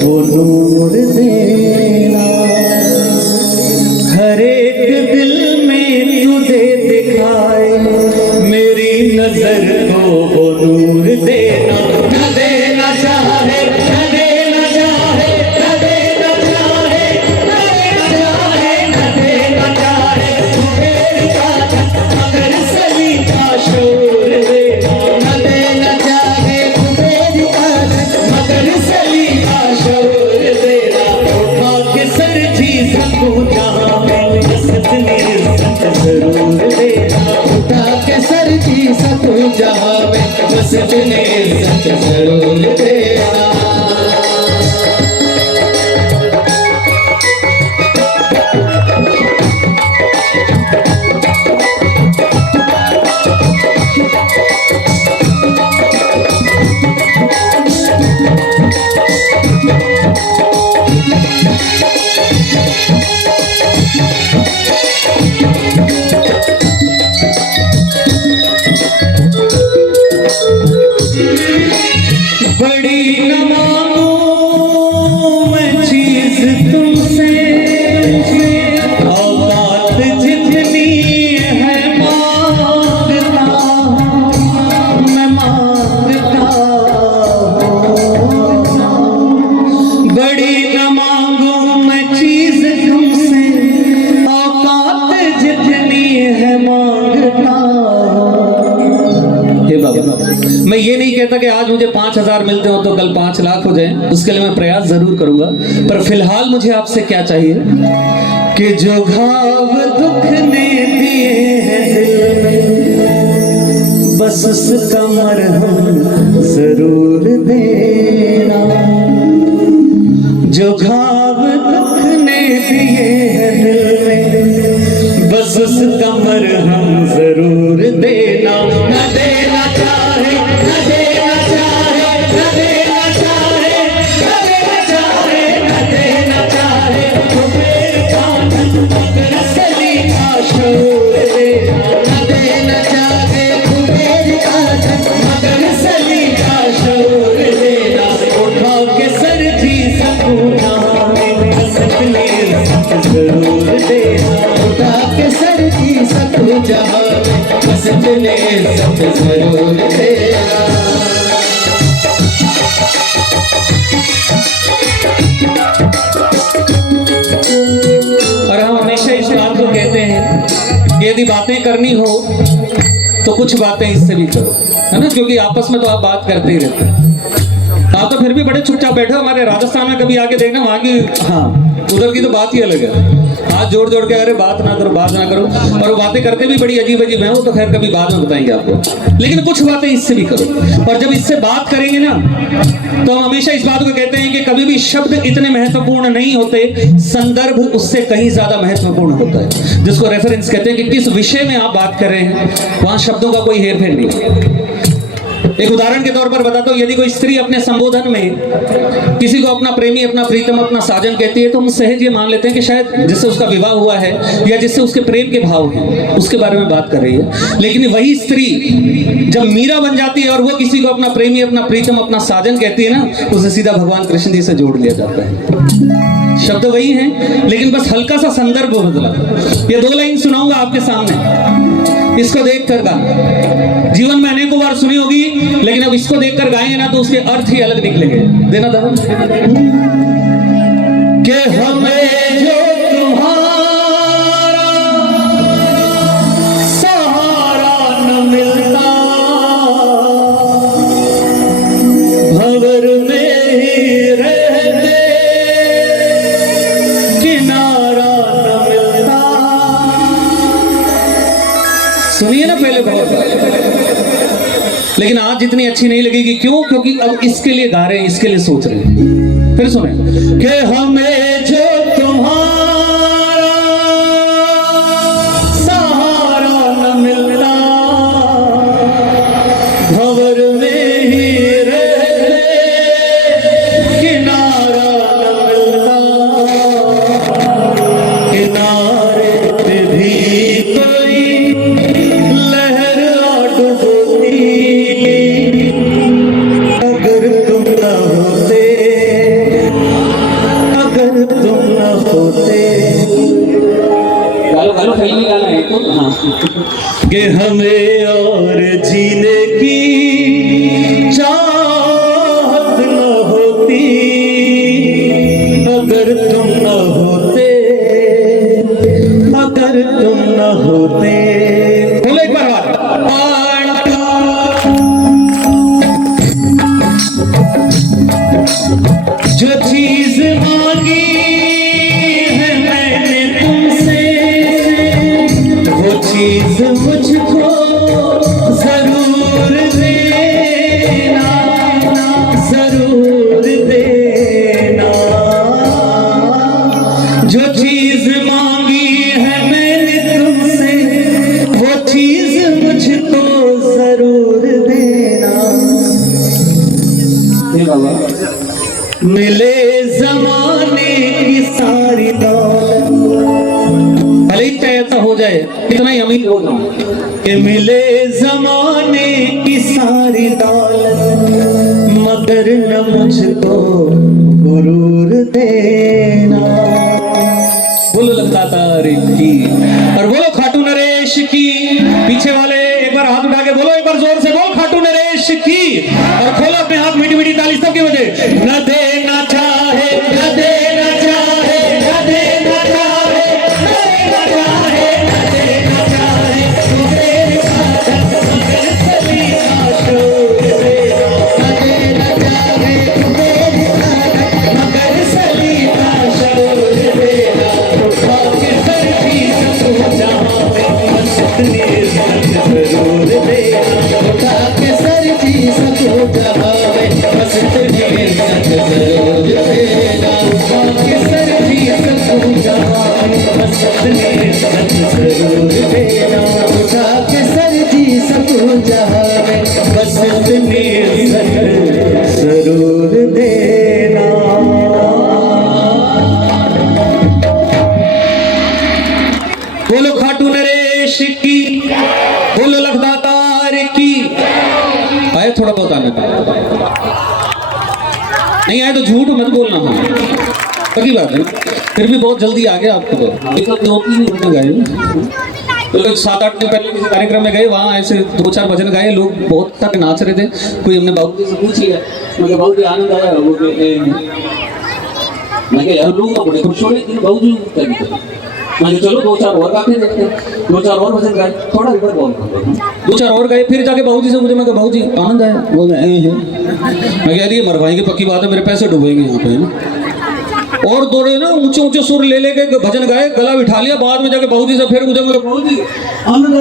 वो नूर देना। हर एक दिल में तू दे दिखाए, मेरी नजर को वो नूर देना। न देना चाहे, सजने सच जरूर देना। बड़ी न मांगू मैं चीज तुमसे, औकात जितनी है मांगता मैं मांगता हूँ। बड़ी न मांगू मैं चीज तुमसे, औकात जितनी है मांगता हूँ। हे बाबा, मैं ये नहीं कहता कि आज मुझे 5,000 मिलते हो तो कल 5 लाख हो जाए, उसके लिए मैं प्रयास जरूर करूंगा, पर फिलहाल मुझे आपसे क्या चाहिए कि जो घाव दुख ने दिए हैं दिल में, बस उसका मरहम जरूर देना। जो घाव दुख ने दिए हैं दिल में, बस उसका मरहम जरूर देना। न देना चाहे, न देना चाहे, न देना चाहे, न देना चाहे, न देना चाहे तो मेरे कांधन मगर सली का शोर देना। न देना चाहे तो मेरे कांधन मगर सली का शोर देना। उठा के सर जी सकूं जहां में, सजने सच जरूर देना। उठा के सर जी सकूं जहां में, सजने सच जरूर देना। और हम हमेशा इस बात को कहते हैं कि यदि बातें करनी हो तो कुछ बातें इससे भी करो, है ना, क्योंकि आपस में तो आप बात करते ही रहते हैं। आप तो फिर भी बड़े चुपचाप बैठे हो। हमारे राजस्थान में कभी आके देखना, वहाँ की, हाँ, उधर की तो बात ही अलग है। हाथ जोड़ जोड़ के अरे बात ना करो, बात ना करो, और वो बातें करते भी बड़ी अजीब अजीब हैं, वो तो खैर कभी बाद में बताएंगे आपको। लेकिन कुछ बातें इससे भी करो, और जब इससे बात करेंगे ना तो हम हमेशा इस बात को कहते हैं कि कभी भी शब्द इतने महत्वपूर्ण नहीं होते, संदर्भ उससे कहीं ज्यादा महत्वपूर्ण होता है, जिसको रेफरेंस कहते हैं कि किस विषय में आप बात कर रहे हैं, वहां शब्दों का कोई हेरफेर नहीं। एक उदाहरण के तौर पर बताता हूँ, यदि कोई स्त्री अपने संबोधन में किसी को अपना प्रेमी, अपना प्रीतम, अपना साजन कहती है, तो हम सहज ये मान लेते हैं कि शायद जिससे उसका विवाह हुआ है या जिससे उसके प्रेम के भाव हैं, उसके बारे में बात कर रही है। लेकिन वही स्त्री जब मीरा बन जाती है और वो किसी को अपना प्रेमी, अपना प्रीतम, अपना साजन कहती है ना, उसे सीधा भगवान कृष्ण जी से जोड़ लिया जाता है। शब्द वही हैं, लेकिन बस हल्का सा संदर्भ बदला। ये 2 लाइन सुनाऊंगा आपके सामने, इसको देख कर गा। जीवन में अनेकों बार सुनी होगी, लेकिन अब इसको देखकर गाएंगे ना तो उसके अर्थ ही अलग निकलेंगे। देना था कि हमें जो तुम्हारा सहारा न मिलता, भंवर में ही रहते किनारा न मिलता। सुनिए ना पहले बहुत, लेकिन आज जितनी अच्छी नहीं लगेगी। क्यों? क्योंकि अब इसके लिए गा रहे हैं, इसके लिए सोच रहे हैं। फिर सुने कि हमें जो तुम्हारा सहारा न मिलता, भंवर में ही रहते किनारा न मिलता। किनारे पे भी कोई लहर आट होती, अगर तुम न होते, अगर तुम न होते। गालो गालो फिल्मी गाना है तो, हाँ, कि हमें और जीने की चाहत न होती, अगर तुम न होते, अगर तुम न होते। बोलो एक बार बात। जो चीज मांगी है मैंने तुमसे, वो चीज मुझको जरूर देना। मिले जमाने की सारी दौलत, भले ही चाहे ऐसा हो जाए, इतना ही अमीर हो जाऊं कि मिले जमाने की सारी दौलत, मगर न मुझको गुरूर देना। बोलो लखदातार की, और बोलो खाटू नरेश की। पीछे वाले एक बार हाथ उठा के बोलो, एक बार जोर से बोल खाटू नरेश की, और खोलो अपने हाथ, मीठी मीठी ताली सबकी वजह। न देना चाहे, न देना चाहे, न देना चाहे, न देना चाहे, न देना चाहे, तू मेरी बात मगर सलीका छोड़ देना। न देना चाहे, तू मेरी बात मगर सलीका छोड़ देना। उठा के सर भी सकूं जहां में, बस इतनी इज्जत जरूर देना। उठा के सर भी सकूं जहां में, बस इतनी इज्जत जरूर देना। उठा के सर भी सकूं जहां में, बस इतनी इज्जत जरूर देना। उठा के सर जी सकूं जहां में, बस इतनी इज्जत जरूर देना। बोलो खाटू नरेश की, बोलो लखदातार की। आए थोड़ा बहुत आने का, नहीं आए तो झूठ मत बोलना। हाँ पक्की बात है, फिर भी बहुत जल्दी आ गया आपको तो। 2-3 घंटे गए, तो 7-8 दिन पहले किसी कार्यक्रम में गए, वहाँ ऐसे 2-4 भजन गाए, लोग बहुत तक नाच रहे थे। कोई हमने बाबू जी से पूछ लिया, मतलब बाबू जी आनंद आया, वो कहते मैं क्या यार लोग बड़े खुश हो रहे, बाबू जी मैं चलो 2-4 और गा के देखते हैं। 2-4 और भजन गाए, थोड़ा ऊपर बोल 2-4 और गाए, फिर जाके बाबू जी से मुझे, मैं बाबू जी आनंद आया, वो है मैं कह रही मरवाएंगे, पक्की बात है, मेरे पैसे डूबेंगे यहाँ पे ना। और दौड़े ना, ऊंचे ऊंचे सुर ले लेके भजन गाए, गला बिठा लिया। बाद में जाके बाबू जी से फिर मुझे बाबू जी आनंद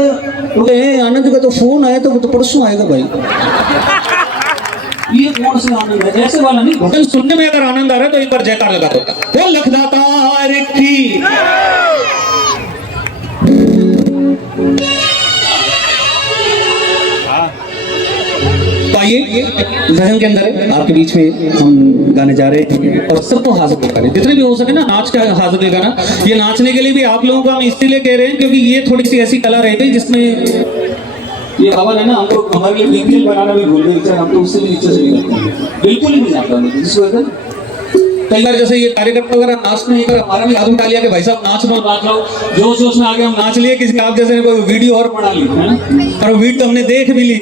आया, आनंद का तो फोन आया, तो परसों आएगा भाई। ये कौन सा आनंद है, ऐसे वाला नहीं। भजन सुनने में अगर आनंद आ रहा है तो एक बार जयकार लगा दो, वो लखदातार की। आइए भजन के अंदर आपके बीच में हम गाने जा रहे हैं, और सबको हाजिर करें, जितने भी हो सके ना, नाच का हाजिर गाना। ये नाचने के लिए भी आप लोगों को हम इसलिए कह रहे हैं क्योंकि ये थोड़ी सी ऐसी कला रहेगी जिसमें ये हवा है ना, हम लोग हमारे लिए बीपीएल बनाना भी भूल गए, हम तो उससे भी नीचे से भी करते हैं, बिल्कुल ही नहीं आता हमें जिसको कहते हैं। कई बार जैसे ये कार्यकर्ता वगैरह नाचने नहीं कर, हमारा भी हाथ उठा लिया कि भाई साहब नाच लो, जोश जोश में आगे हम नाच लिए, किसी आप जैसे ने कोई वीडियो और बना ली है ना, और वीडियो हमने देख भी ली।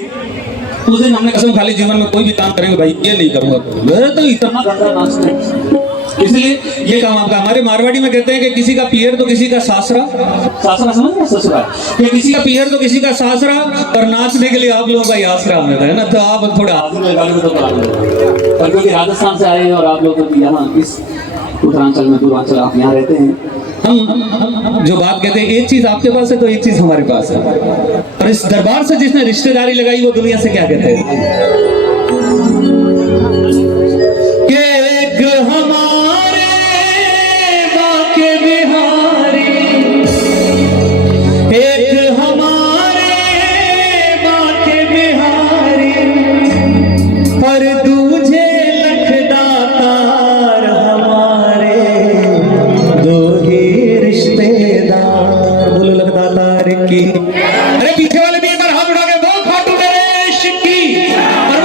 उस दिन हमने कसम खाली, जीवन में कोई भी काम करेंगे भाई ये नहीं करूंगा, मैं तो इतना गंदा नाचते हैं। इसलिए ये काम आपका, हमारे मारवाड़ी में कहते हैं कि किसी का पियर तो किसी का सासरा, सासरा समझ ससुरा, कि किसी का पियर तो किसी का सासरा, और नाचने के लिए आप लोगों का ही आसरा मिलता है ना। तो आप थोड़ा हाजिर लगा लो तो पर क्योंकि राजस्थान से आए और आप लोग यहाँ इस उत्तरांचल में, पूर्वांचल आप यहाँ रहते हैं, हम जो बात कहते हैं, एक चीज आपके पास है तो एक चीज हमारे पास है, और इस दरबार से जिसने रिश्तेदारी लगाई वो दुनिया से क्या कहते हैं कि एक हमारे बाके बिहारी, एक हमारे बाके बिहारी, और दूजे लखदातार हमारे दो ही रिश्तेदार। बोलो लखदातार की। अरे पीछे वाले भी एक बार हाथ उठा के बोल खाटू नरेश की, और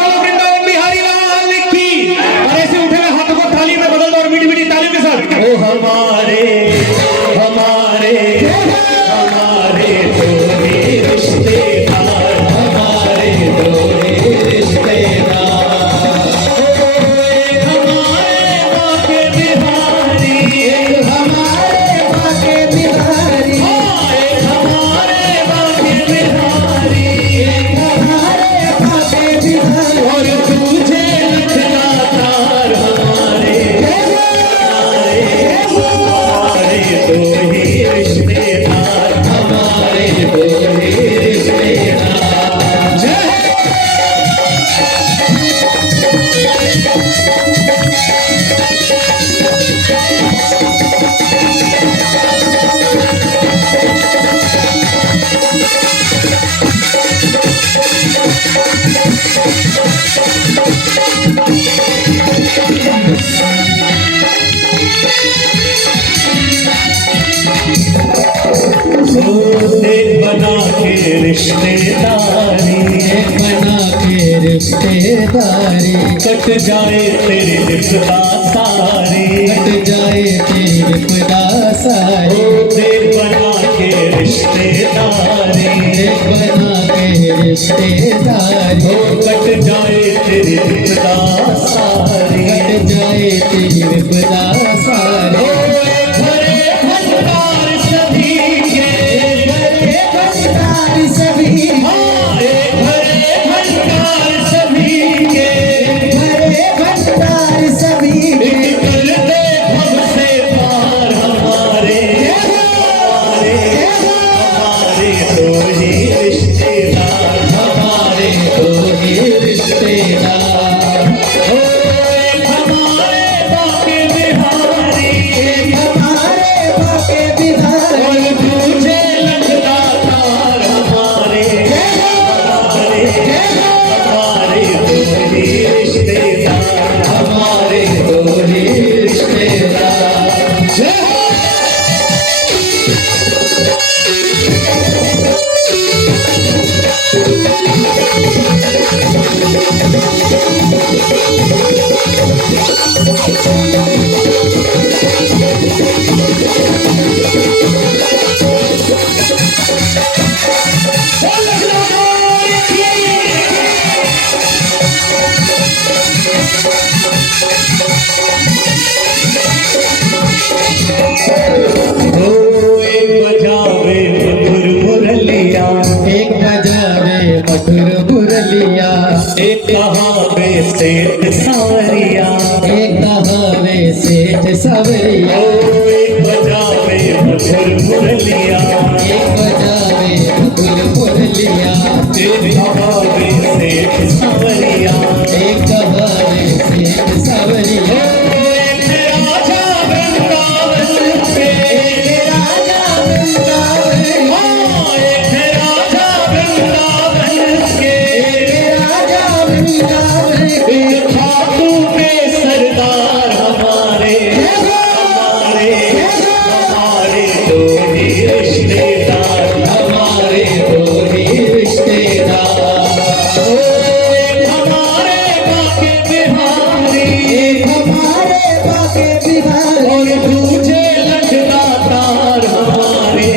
रिश्तेदारी, बना के रिश्तेदारी, कट जाए तेरी विपदा सारी, कट जाए तेरी विपदा सारी, देख बना के रिश्तेदारी, बना के रिश्तेदारी, कट जाए तेरी विपदा सारी, कट जाए तेरी विपदा सारी। भरे भंडार सभी के, भरे भंडार सभी, भरे भंडार सभी के, भरे भंडार सभी, कर दे हमसे पार हमारे, हमारे तो ही रिश्तेदार, हमारे तो ही रिश्तेदार। हमारे बाके बिहारी, हमारे बाके बिहारी, और तुझे लगता तार हमारे, हमारे तो ही रिश्तेदार, हमारे तो ही रिश्तेदार। बजावे मधुर मुरलिया, एक बजावे मधुर मुरलिया, एक कहावे सेठ सावरिया, एक कहावे सेठ सवरिया, एक बजावे मधुर मुरलिया, एक बजावे मधुर मुरलिया, एक कहावे सेठ सावरिया, एक कहावे सेठ सवरिया। एक राजा वृंदावन के, एक राजा वृंदावन, एक राजा वृंदावन के, एक राजा वृंदावन, एक खातू के सरदार हमारे, हमारे हमारे तो ही रिश्तेदार, हमारे तो ही रिश्तेदार। एक हमारे बाके बिहारी, एक हमारे बाके बिहारी, और तुझे लगता तार हमारे,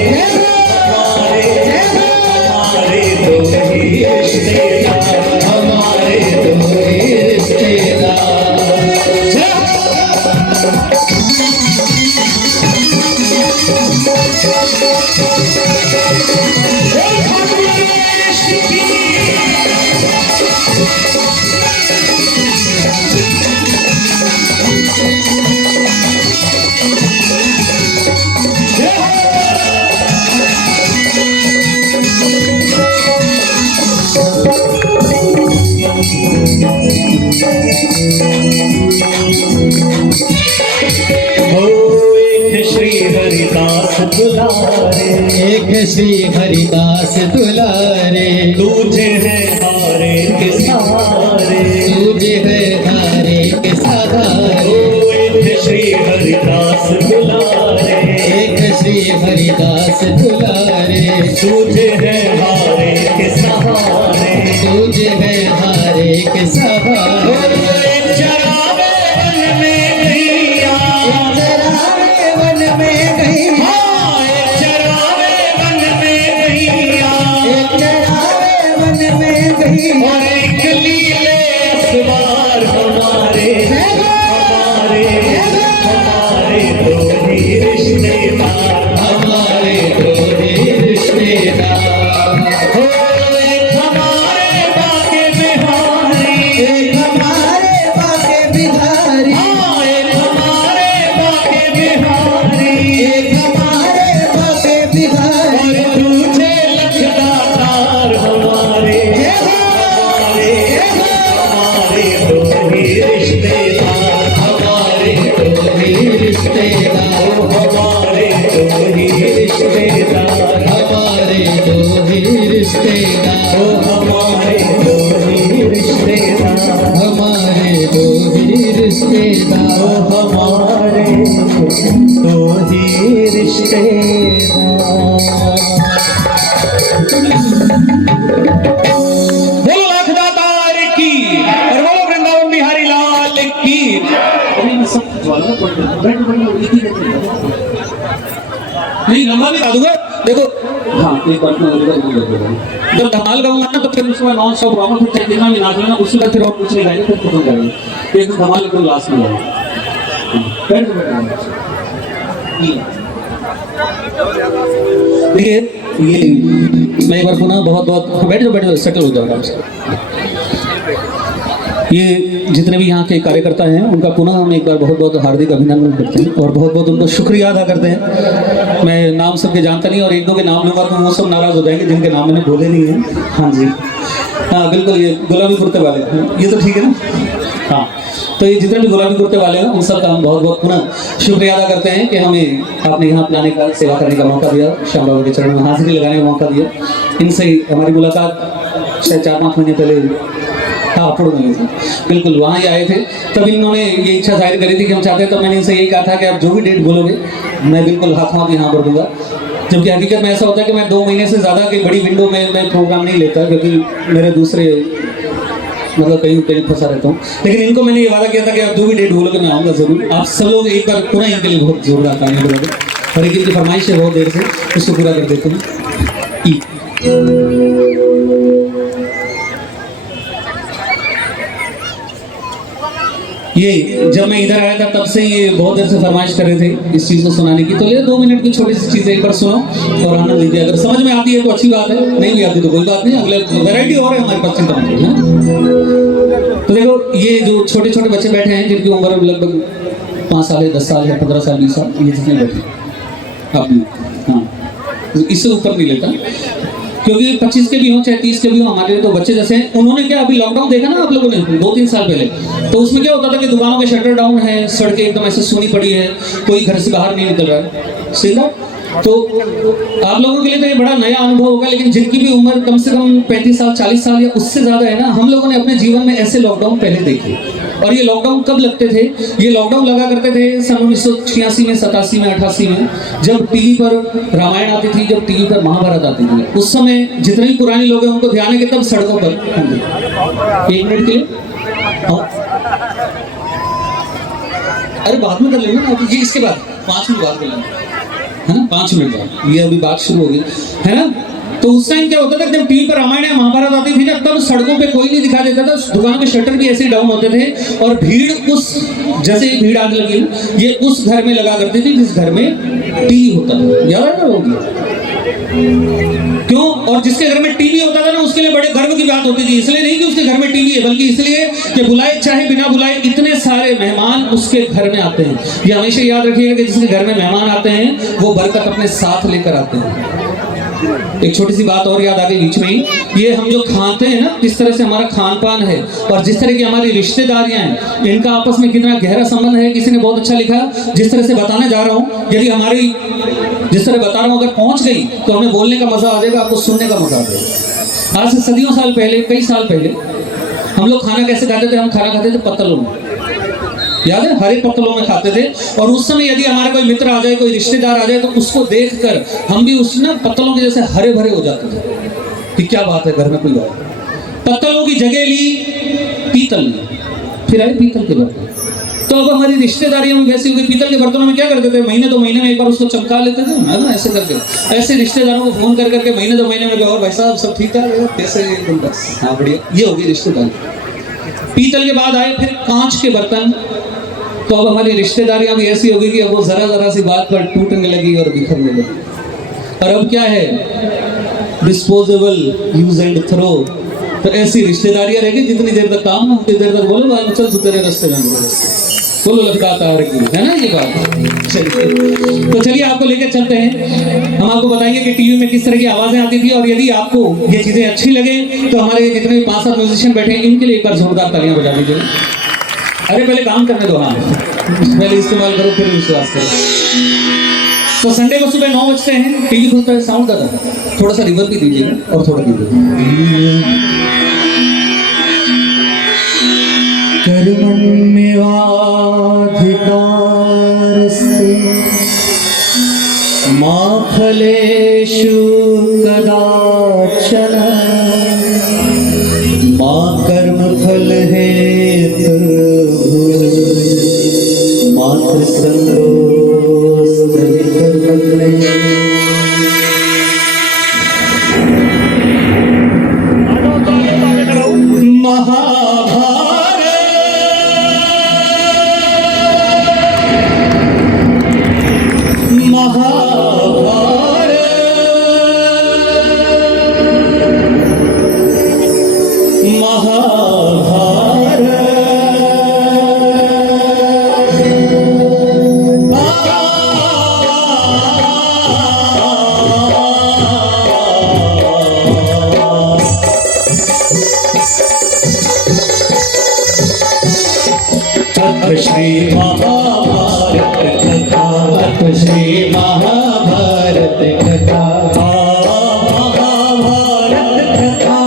हमारे हमारे तो ही रिश्तेदार, हमारे तो ही रिश्तेदार। एक श्री हरिदास दुलारे, एक श्री हरिदास दुलारे, तुझे है हारे के सहारे, तुझे है हारे के सहारे। एक श्री हरिदास दुलारे, एक श्री हरिदास दुलारे, तुझे है हारे के सहारे, तुझे है हारे के सहारे। चरावे वन में गैया, चरावे वन में गैया, चरावे वन में गैया, चरावे वन में गैया, और एक लीले सवार हमारे, हमारे हमारे तो ही रिश्तेदार, हमारे तो ही रिश्तेदार। एक हमारे बाके बिहारी, एक हमारे बाके बिहारी, एक हमारे बाके बिहारी, एक हमारे बाके बिहारी, और तुझे लगता तार हमारे, हमारे हमारे तो ही रिश्तेदार, हमारे तो ही रिश्तेदार। हमारे तो ही रिश्तेदार, हमारे तो ही रिश्तेदार। हमारे तो ही रिश्तेदार, हमारे तो ही रिश्तेदार। हमारे तो ही रिश्तेदार। नहीं लंबा भी गा दूंगा देखो। हाँ एक बार जब धमाल गाऊंगा ना तो फिर उसके बाद 900 ड्रामा फिर चाहिए ना नाच लेना, उसके बाद फिर और कुछ नहीं गाएंगे, फिर खत्म करेंगे। एक धमाल एकदम लास्ट में गाएंगे। देखिए ये मैं एक बार पुनः बहुत बहुत बैठ जाओ सेटल हो जाओ। ये जितने भी यहाँ के कार्यकर्ता हैं उनका पुनः हम एक बार बहुत बहुत हार्दिक अभिनंदन करते हैं और बहुत बहुत उनको शुक्रिया अदा करते हैं। मैं नाम सबके जानता नहीं और एक दो के नाम लूँगा तो वो सब नाराज़ हो जाएंगे जिनके नाम मैंने बोले नहीं हैं। हाँ जी हाँ बिल्कुल, ये गुलाबी कुर्ते वाले ये तो ठीक है ना। हाँ तो ये जितने भी गुलाबी कुर्ते वाले हैं उन सब का हम बहुत बहुत पुनः शुक्रिया अदा करते हैं कि हमें आपने यहाँ पे आने का, सेवा करने का मौका दिया, श्याम बाबू के चरणों में हाजिरी लगाने का मौका दिया। इनसे हमारी मुलाकात शायद 4-5 महीने पहले हाँ पढ़ गए थे, बिल्कुल वहाँ ही आए थे। तब इन्होंने ये इच्छा जाहिर करी थी कि हम चाहते हैं, तो मैंने इनसे यही कहा था कि आप जो भी डेट बोलोगे मैं बिल्कुल हाथ यहाँ पर दूंगा। जबकि हकीकत में ऐसा होता है कि मैं 2 महीने से ज़्यादा की बड़ी विंडो में मैं प्रोग्राम नहीं लेता क्योंकि मेरे दूसरे मतलब कहीं कहीं फंसा रहता हूँ। लेकिन इनको मैंने ये वादा किया था कि आप जो भी डेट बोलोगे मैं आऊँगा ज़रूर। आप सब लोग एक बार पुनः इनके लिए बहुत जोरदार तालियां बजाओगे और एक इनकी फरमाइश है बहुत देर से, उसको पूरा कर देते हैं। ये जब मैं इधर आया था तब से ये बहुत देर से फरमाइश कर रहे थे इस चीज़ को सुनाने की, तो ये 2 मिनट की छोटी सी चीज़ एक बार सुनो और आनंद लीजिए। अगर समझ में आती है तो अच्छी बात है, नहीं भी आती तो कोई बात नहीं, अगले वैरायटी और है हमारे पास, चिंता मत करो। तो देखो ये जो छोटे छोटे बच्चे बैठे हैं जिनकी उम्र लगभग 5 साल है, 10 साल है, 15 साल, 20 साल, ये जितने बैठे आप हाँ इससे ऊपर नहीं लेता क्योंकि 25 के भी हों चाहे 30 के भी हों, हमारे लिए तो बच्चे जैसे हैं। उन्होंने क्या अभी लॉकडाउन देखा ना आप लोगों ने 2-3 साल पहले, तो उसमें क्या होता था कि दुकानों के शटर डाउन है, सड़कें एकदम ऐसे सूनी पड़ी है, कोई घर से बाहर नहीं निकल रहा है, सीधा। तो आप लोगों के लिए तो ये बड़ा नया अनुभव होगा, लेकिन जिनकी भी उम्र कम से कम 35 साल 40 साल या उससे ज़्यादा है ना, हम लोगों ने अपने जीवन में ऐसे लॉकडाउन पहले देखे। और ये लॉकडाउन कब लगते थे? ये लॉकडाउन लगा करते थे सन 1986 में, 87 में, 88 में, जब टीवी पर रामायण आती थी, जब टीवी पर महाभारत आती थी। उस समय जितने भी पुराने लोग हैं उनको ध्यान है कि तब सड़कों पर 1 मिनट के लिए अरे बाद में कर लेंगे ना, ये इसके बाद 5 मिनट बाद कर लेंगे, है ना, 5 मिनट बाद, ये अभी बात शुरू होगी, है ना। तो उस टाइम क्या होता था जब टीवी पर रामायण या महाभारत आती थी ना, तब सड़कों पे कोई नहीं दिखा देता था, दुकान के शटर भी ऐसे ही डाउन होते थे और भीड़ उस जैसे ही भीड़ आग लगी ये उस घर में लगा करती थी जिस घर में टीवी होता था, याद है ना लोग क्यों? और जिसके घर में टीवी होता था ना उसके लिए बड़े गर्व की बात होती थी, इसलिए नहीं कि उसके घर में टीवी है, बल्कि इसलिए कि बुलाए चाहे बिना बुलाए इतने सारे मेहमान उसके घर में आते हैं। ये हमेशा याद रखिएगा कि जिसके घर में मेहमान आते हैं वो बरकत अपने साथ लेकर आते हैं। एक छोटी सी बात और याद आ गई बीच में ही, ये हम जो खाते हैं ना, जिस तरह से हमारा खान पान है और जिस तरह की हमारी रिश्तेदारियां हैं, इनका आपस में कितना गहरा संबंध है। किसी ने बहुत अच्छा लिखा, जिस तरह से बताने जा रहा हूँ, यदि हमारी जिस तरह बता रहा हूँ अगर पहुंच गई तो हमें बोलने का मजा आ जाएगा, आपको सुनने का मजा आ जाएगा। आज से सदियों साल पहले, कई साल पहले हम लोग खाना कैसे खाते थे? हम खाना खाते थे पत्तलों में, याद है, हरे पत्तलों में खाते थे। और उस समय यदि हमारा कोई मित्र आ जाए, कोई रिश्तेदार आ जाए, तो उसको देखकर हम भी उस ना पत्तलों के जैसे हरे भरे हो जाते थे कि क्या बात है, घर में कोई आए। पत्तलों की जगह ली पीतल ने, फिर आए पीतल के बर्तन। तो अब हमारी रिश्तेदारियों में वैसे हो गई, पीतल के बर्तनों में क्या करते थे, महीने 2 महीने में एक बार उसको चमका लेते थे ना, ऐसे करके, ऐसे रिश्तेदारों को फोन कर करके महीने 2 महीने में, और भाई साहब सब ठीक है कैसे, एकदम बस हाँ बढ़िया, ये होगी रिश्तेदारी। पीतल के बाद आए फिर कांच के बर्तन। तो अब हमारी रिश्तेदारियां भी ऐसी हो गई कि अब वो जरा सी बात पर टूटने लगी और बिखरने लगी। और अब क्या है, डिस्पोजेबल, यूज एंड थ्रो। तो ऐसी रिश्तेदारियां रहेगी जितनी देर तक काम हो उतनी देर तक बोलो भाई चल तू तेरे रास्ते में बोलो लटकाता है ना, ये बात। चलिए तो चलिए आपको लेकर चलते हैं, हम आपको बताएंगे कि टीवी में किस तरह की आवाजें आती थी। और यदि आपको ये चीजें अच्छी लगे तो हमारे जितने भी 5-7 म्यूजिशियन बैठे हैं इनके लिए एक बार जोरदार तालियां बजा दीजिए। अरे पहले काम करने दो, हाँ पहले इस्तेमाल करो फिर विश्वास करो। तो संडे को सुबह 9 बजते हैं, टीवी खुलता है, साउंड का थोड़ा सा रिवर्ब भी दीजिएगा और थोड़ा दीजिएगा। कर्मण्येवाधिकारस्ते मा फलेषु कदाचन मा कर्मफल हेतुर्भुः मा संतोष श्री महाभारत कथा, श्री महाभारत कथा, महाभारत कथा,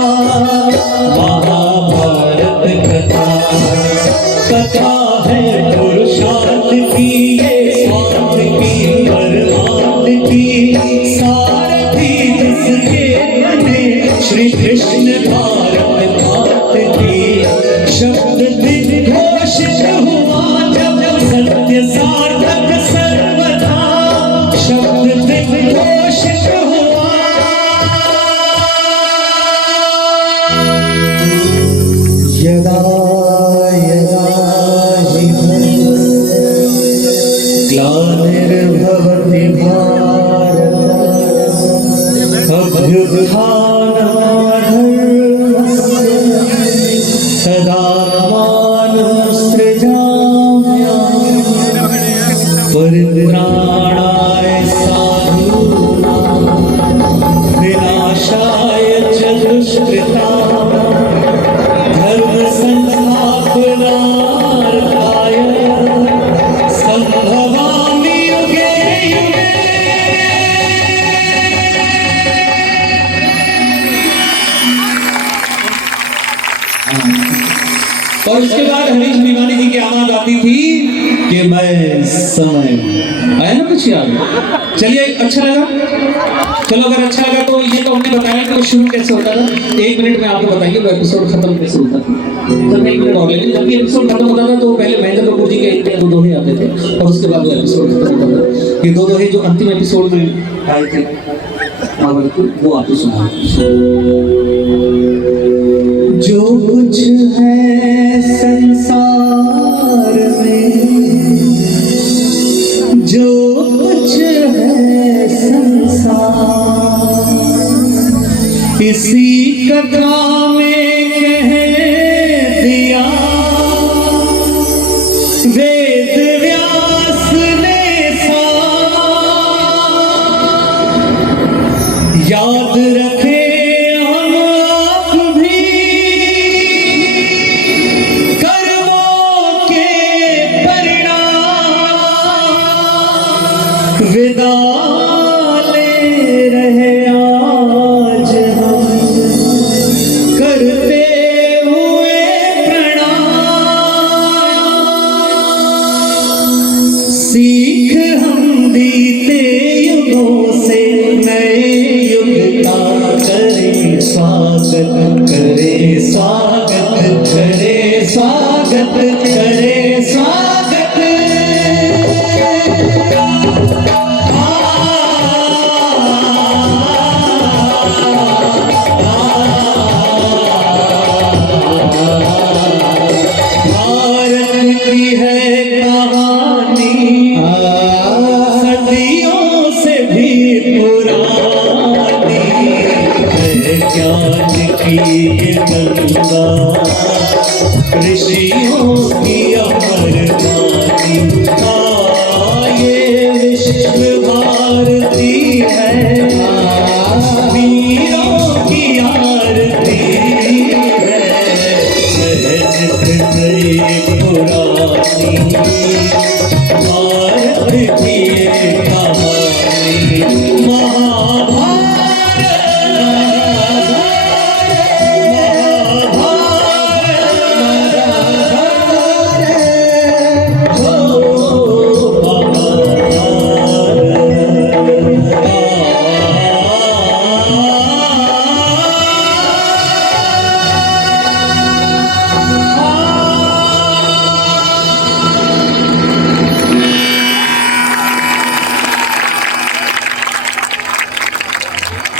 महाभारत कथा, कथा है पुरुषार्थ की, ये स्वार्थ की, परमार्थ की, सारथी जिसके बने श्री कृष्ण भारत मात की, शब्द दिग्घोषित हुआ जब सत्य सार्थक सर्वथा, शब्द दिग्घोषित हुआ यदा यदा हि ग्लानिर्भवति भारत अभ्युत्थानधर्मस्य तदात्मानं सृजाम्यहम् परित्राणाय साधूनां विनाशाय च दुष्कृताम् धर्म संस्थापनार्थाय संभवामि युगे युगे। और उसके बाद हरीश भिवानी जी की आवाज आती थी कि मैं समय आया ना कुछ याद। चलिए अच्छा लगा, चलो अगर अच्छा लगा तो ये तो हमने बताया कि वो शुरू कैसे होता था। 1 मिनट में आपको बताइए वो एपिसोड खत्म कैसे होता था। तो 1 मिनट और लेकिन जब भी एपिसोड खत्म होता था तो पहले महेंद्र कपूर जी के 1 या 2 दोहे आते थे और उसके बाद वो एपिसोड खत्म होता था। ये 2 दोहे जो अंतिम एपिसोड में आए थे वो आपको सुना। जो कुछ है संसार में, जो कुछ है संसार, इसी कथा में कह दिया वेद व्यास ने सार। याद रखे विदा ले रहे आज हम करते हुए प्रणाम। सीख हम बीते युगों से नए युग का करें स्वागत, करें स्वागत, करें स्वागत, करें स्वागत। की है कहानी सदियों से भी पुरानी, है ज्ञान की ये गंगा ऋषियों की अमर वाणी। ये विश्व भारती है, वीरों की आरती है, सहज गई पुरानी भारत की कहानी। महाभारत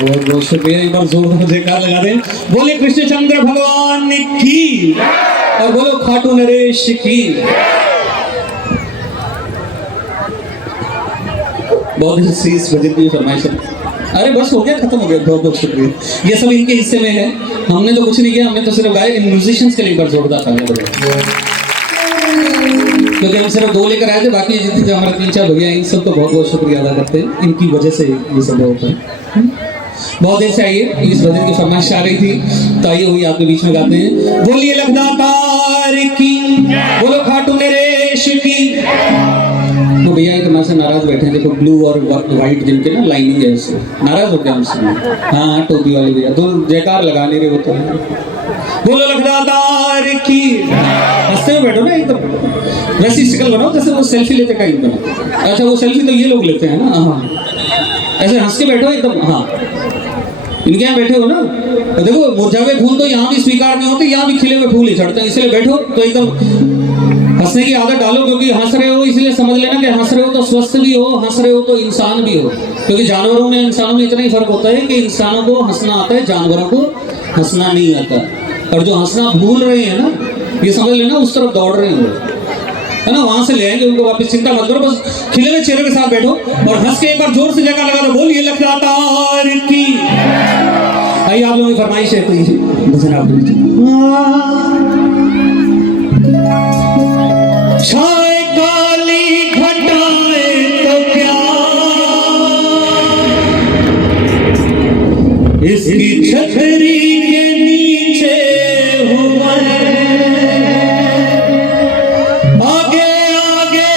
बहुत बहुत शुक्रिया, एक बार जोरदार जयकार लगा दें। बोले कृष्णचंद्र भगवान की और बोलो खाटू नरेश की। बहुत ही इस भजन की फरमाइश है। अरे बस हो गया, खत्म हो गया। बहुत बहुत शुक्रिया। ये सब इनके हिस्से में है, हमने तो कुछ नहीं किया, हमने तो सिर्फ गाए। इन म्यूजिशियंस के लिए एक बार जोरदार तालियां बजाएं, क्योंकि हम सिर्फ 2 लेकर आए थे, बाकी जितने जो हमारे 3-4 भैया इन सबको बहुत बहुत शुक्रिया अदा करते हैं। इनकी वजह से ये सब होता है। बहुत देर से आइए, इस भजन की फरमाइश आ रही थी, तो आइए वही आपके बीच में गाते हैं। बोलिए लखदातार की, बोलो खाटू नरेश की। तो भैया एक हमारे से नाराज बैठे हैं, देखो ब्लू और व्हाइट जिनके ना लाइनिंग है, उससे नाराज हो गया हमसे। हाँ टोपी वाले भैया तो जयकार लगा नहीं रहे, वो तो बोलो लखदातार की। हंसते हुए बैठो ना, एकदम वैसी शक्ल बनाओ जैसे वो सेल्फी लेते कहीं बना। अच्छा वो सेल्फी तो ये लोग लेते हैं ना, हाँ ऐसे हंस के बैठो एकदम। हाँ इनके यहाँ बैठे हो ना, तो देखो मुरझावे फूल तो यहाँ भी स्वीकार नहीं होते, यहाँ भी खिले हुए फूल ही चढ़ते हैं। इसलिए बैठो तो एकदम हंसने की आदत डालो, क्योंकि हंस रहे हो इसलिए समझ लेना कि हंस रहे हो तो स्वस्थ भी हो, हंस रहे हो तो इंसान भी हो। क्योंकि जानवरों में इंसानों में इतना ही फर्क होता है कि इंसानों को हंसना आता है, जानवरों को हंसना नहीं आता। और जो हंसना भूल रहे हैं ना, ये समझ लेना उस तरफ दौड़ रहे हैं, है ना, वहां से ले आएंगे उनको वापस। चिंता मत करो, बस खिले हुए चेहरे के साथ बैठो और हंस के एक बार जोर से जगह लगा दो। बोलिए लखदातार की। आइए आप लोगों की फरमाइश है, तो ये भजन आप छाए काली घटाए तो क्या, इसकी छतरी के नीचे हूँ मैं, आगे आगे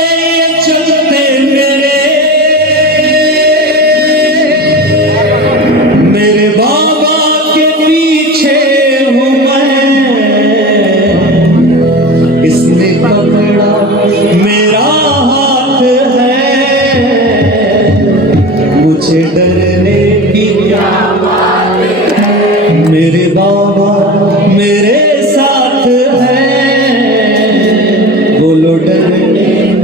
चलते मेरे बाबा के पीछे हूँ मैं। इसने पकड़ा मेरा हाथ है, मुझे डरने की क्या बात है। मेरे बाबा मेरे साथ है, बोलो डरने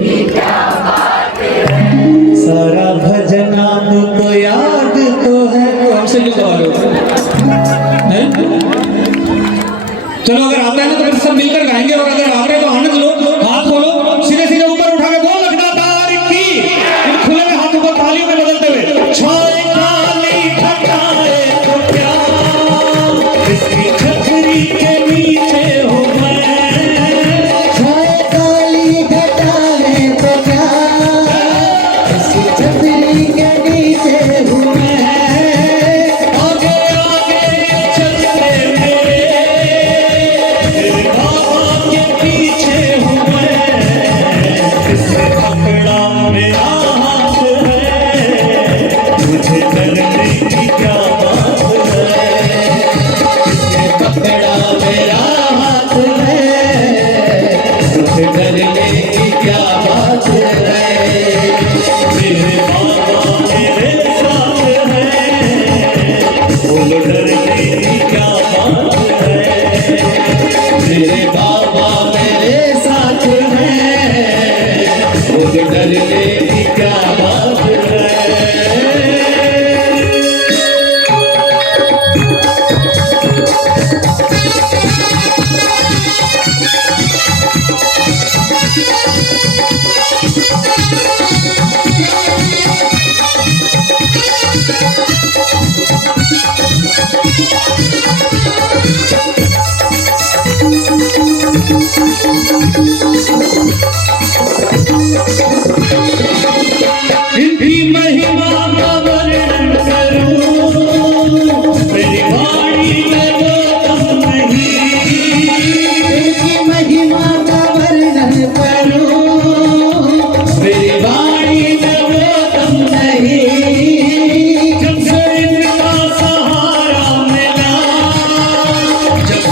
की क्या बात है। सारा भजन आपको याद तो है, तो हमसे क्यों सवाल है? चलो अगर आता है ना तो फिर सब मिलकर गाएंगे, और अगर आता है तो आनंद लो, हाथ खोलो, सीधे सीधे ऊपर उठा के बोल लखदातार की। इन खुले में हाथों को तालियों में बदलते हुए, छाए काली घटाए तो क्या, इसकी छतरी के नीचे हूँ मैं। छाए काली घटाए तो क्या, इसकी छतरी के नीचे हूँ मैं। आगे आगे चलते मेरे बाबा के पीछे हूँ मैं। इसने पकड़ा मेरा हाथ है, मुझे डरने की क्या बात है। इसने पकड़ा मेरा हाथ है, मुझे डरने की क्या बात है। मेरे बाबा मेरे साथ है, बोलो डरने की क्या बात है। मेरे बाबा मेरे साथ हैं, मुझे डरने की क्या बात है। इनकी महिमा का वर्णन करूं, मेरी वाणी में वो दम नहीं। इनकी महिमा का वर्णन करूं, मेरी वाणी में वो दम नहीं। जब से इनका सहारा मिला, जब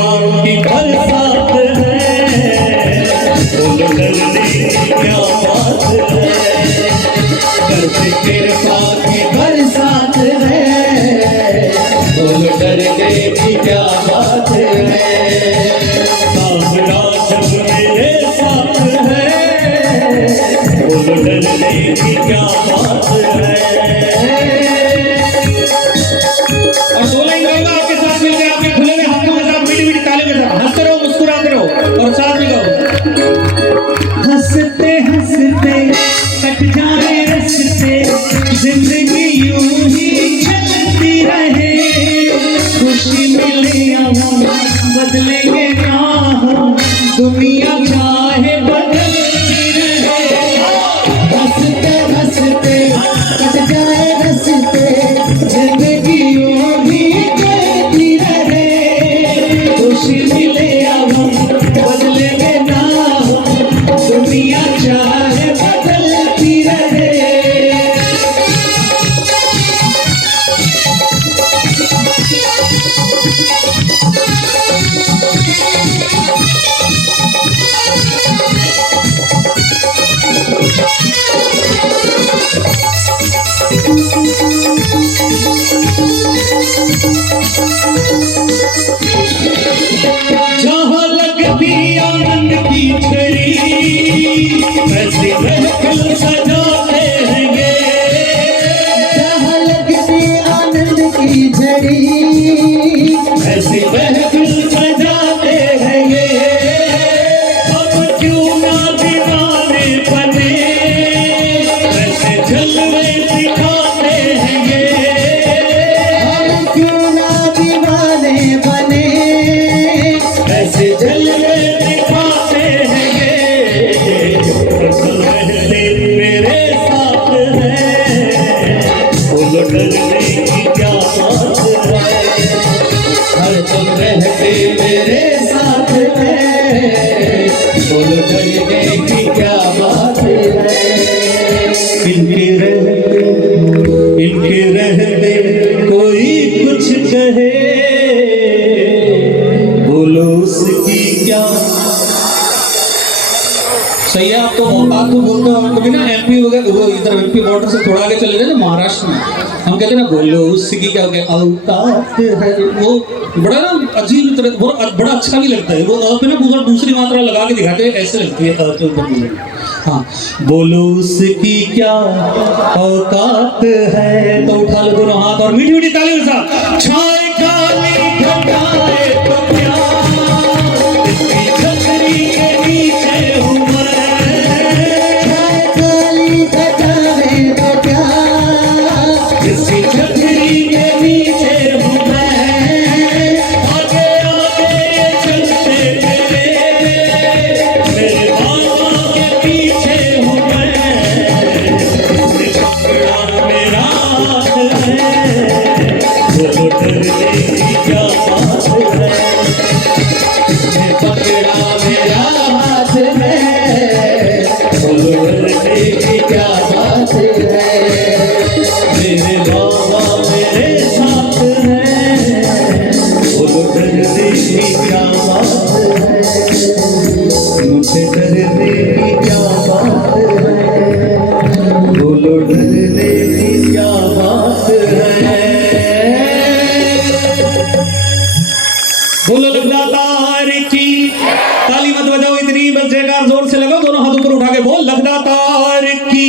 कृपा की बरसात है, बोलो डरने की क्या बात है। करते कृपा की बरसात है, बोलो डरने की क्या बात है। सामना जब मेरे साथ है, बोलो डरने की क्या बात है। और 2 लाइन गाऊंगा आपके साथ मिलकर, आपके खुले में हाथों के साथ मीठी मीठी ताली के साथ हंसते रहो, मुस्कुराते रहो और साथ में गाओ। हंसते हंसते कट जाए रस्ते, जिंदगी यूं ही चलती रहे। खुशी मिले या हम बदलेंगे क्या हम, दुनिया चाहे बदलती रहे। हंसते हंसते कट जाए रस्ते, जिंदगी यूं ही चलती रहे। खुशी मिले या हम बदलेंगे ना हम, दुनिया चाहे बदलती रहे। जहाँ लगती आनंद की छड़ी, ऐसी महफिल सजाते हैं ये। जहाँ लगती आनंद की छड़ी, ऐसी महफिल सजाते हैं ये। अब क्यों ना दीवाने बने, ऐसे जलवे दिखाते हैं ये। अब क्यों ना दीवाने बने, ऐसे जलवे दिखाते हैं ये। असल रहते मेरे साथ है, बोलो डरने की क्या बात है। हर तुम रहते मेरे साथ है, बोलो डरने की क्या बात है। इनके रहते कोई कुछ कहे, बोलो उसकी क्या। सही है, आप तो बात तो बोलते हो, कभी ना एमपी वगैरह वो इधर एमपी बॉर्डर से थोड़ा आगे चले जाते महाराष्ट्र में, हम कहते हैं ना बोलो उसकी क्या हो गया औकात है। वो बड़ा ना अजीब तरह, वो बड़ा अच्छा भी लगता है। वो अ पे ना पूरा दूसरी मात्रा लगा के दिखाते हैं, ऐसे लगती है अ के ऊपर। हाँ, बोलो उसकी क्या औकात है। तो उठा लो दोनों हाथ और मीठी मीठी ताली के साथ। छाए काली घटाए तो क्या, इसकी छतरी के नीचे हूँ मैं। छाए काली घटाए तो क्या, इसकी छतरी के नीचे हूँ मैं। आगे आगे चलते मेरे बाबा के पीछे हूँ मैं। पकड़ा मेरा हाथ है, बोलो डरने की क्या बात है। इसने पकड़ा मेरा हाथ है, बोलो डरने की क्या बात है। मेरे बाबा मेरे साथ है, बोलो डरने की क्या बात है। मुझे डरने की क्या बात है, बोलो डरने की क्या बात है। बोलो लखदातार की। ताली मत बजाओ इतनी, बस जयकार जोर से लगाओ, दोनों हाथ ऊपर उठा के बोल लखदातार की।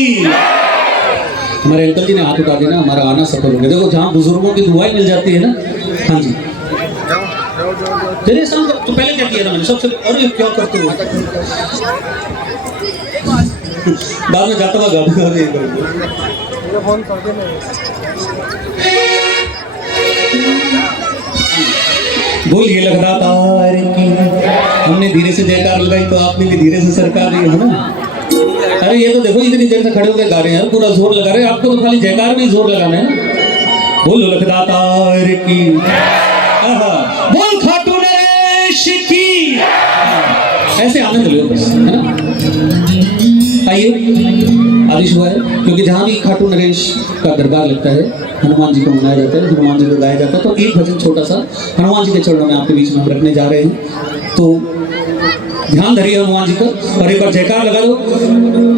हमारे अंकल जी ने हाथ उठा दिया ना, हमारा आना सफल हो गया। देखो जहाँ बुजुर्गों की दुआएं मिल जाती है ना। हाँ जी, तेरे साथ तो पहले क्या किया था मैंने सबसे, अरे क्या करते हो बाद में जाता हुआ गाना नहीं बोलिए लखदातार की। हमने धीरे से जयकार लगाई तो आपने भी धीरे से सरकार दी है ना। अरे ये तो देखो इतनी देर से खड़े होकर गा रहे हैं, पूरा जोर लगा रहे हैं। आपको तो खाली जयकार में जोर लगाना है। बोलो लखदातार की। बोल खाटू नरेश की। ऐसे आनंद लो बस, है ना। आइए आदेश हुआ है, क्योंकि जहाँ भी खाटू नरेश का दरबार लगता है हनुमान जी को मनाया जाता है, हनुमान जी को गाया जाता है, तो एक भजन छोटा सा हनुमान जी के चरणों में आपके बीच में हम रखने जा रहे हैं। तो ध्यान धरिए हनुमान जी का और एक बार जयकार लगा दो,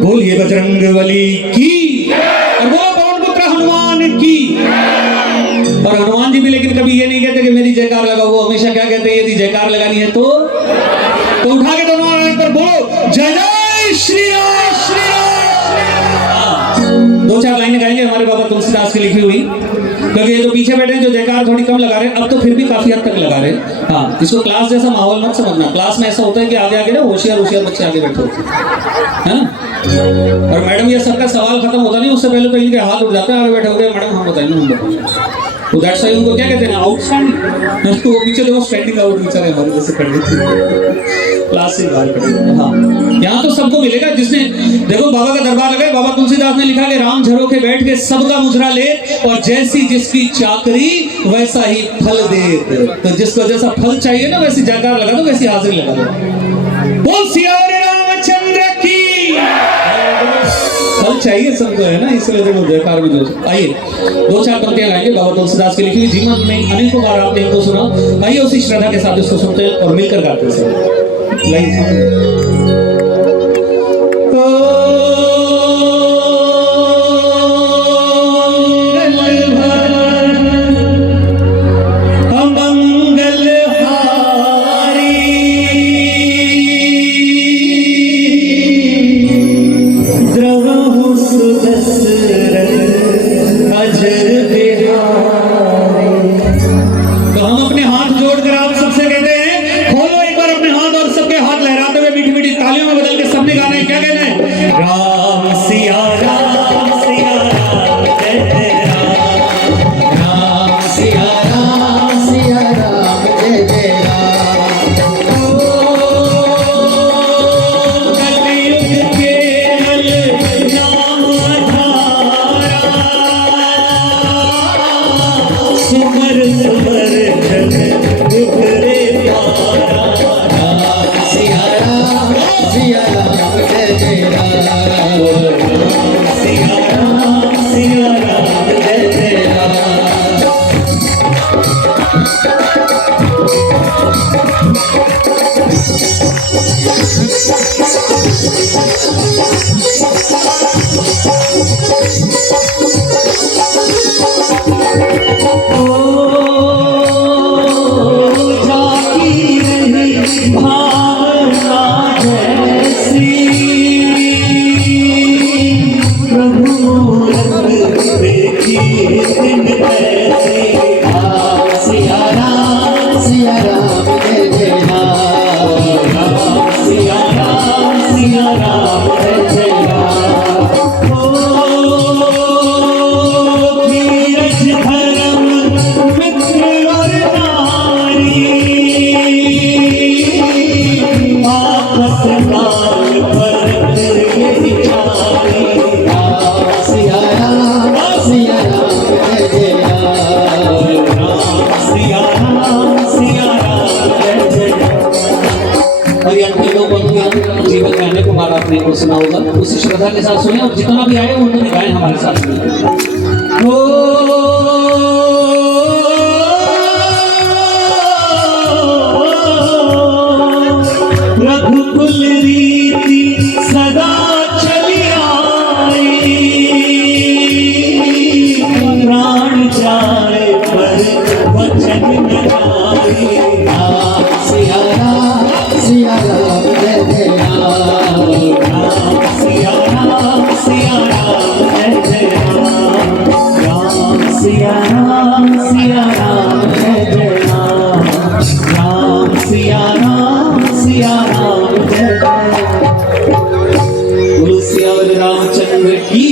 बोलिए बजरंगबली की और बोलो पवन पुत्र हनुमान की। और हनुमान जी भी लेकिन कभी ये नहीं कहते कि मेरी जयकार लगाओ, वो हमेशा क्या कहते हैं यदि जयकार लगानी है तो उठा के दोनों हाथ पर बोलो जय जय श्री राम श्री राम। दो चार लाइनें गाएंगे हमारे बाबा तुलसीदास की लिखी हुई, क्योंकि ये जो पीछे बैठे हैं जो जयकार थोड़ी कम लगा रहे हैं, अब तो फिर भी काफी हद तक लगा रहे हैं। हाँ, इसको क्लास जैसा माहौल मत समझना। क्लास में ऐसा होता है कि आगे आगे ना होशियार बच्चे आगे बैठे होते हैं, है ना। और मैडम ये सबका सवाल खत्म होता नहीं, उससे पहले तो इनके हाथ उठ जाते हैं, आगे बैठे हो गए मैडम हम बताएंगे हम बताएंगे। तो दैट्स व्हाई उनको क्या कहते हैं आउटस्टैंडिंग। तो वो पीछे देखो स्टैंडिंग आउट बेचारे हमारे जैसे खड़े थे, क्लास से बाहर खड़े। हाँ, यहाँ तो सबको मिलेगा जिसने देखो बाबा का दरबार लगा। बाबा तुलसीदास ने लिखा कि राम झरोखे बैठ के सबका मुजरा ले, और जैसी जिसकी चाकरी वैसा ही फल दे। तो जिसको जैसा फल चाहिए ना वैसी जयकार लगा दो, वैसी हाजिरी लगा दो। बोल सियावर रामचंद्र की। फल चाहिए सबको, है ना, इसलिए देखो जयकार में जो। आइए दो चार पंक्तियां गाएंगे बाबा तुलसीदास की लिखी हुई, जीवन में अनेकों बार आपने इनको सुना। आइए उसी श्रद्धा के साथ इसको सुनते हैं और मिलकर गाते हैं। लाइन जीवन में आने को बार आपने को सुना होगा, उसी श्रद्धा के साथ सुने और जितना भी आए उन्होंने गाए हमारे साथ रघुकुल रीति सदा चली आई, प्राण जाए पर वचन न जाए। सिया राम सिया राम जय जय राम, सिया राम जय जय राम, सिया राम जय जय राम, सिया राम जय जय। बोलो सियावर रामचंद्र की,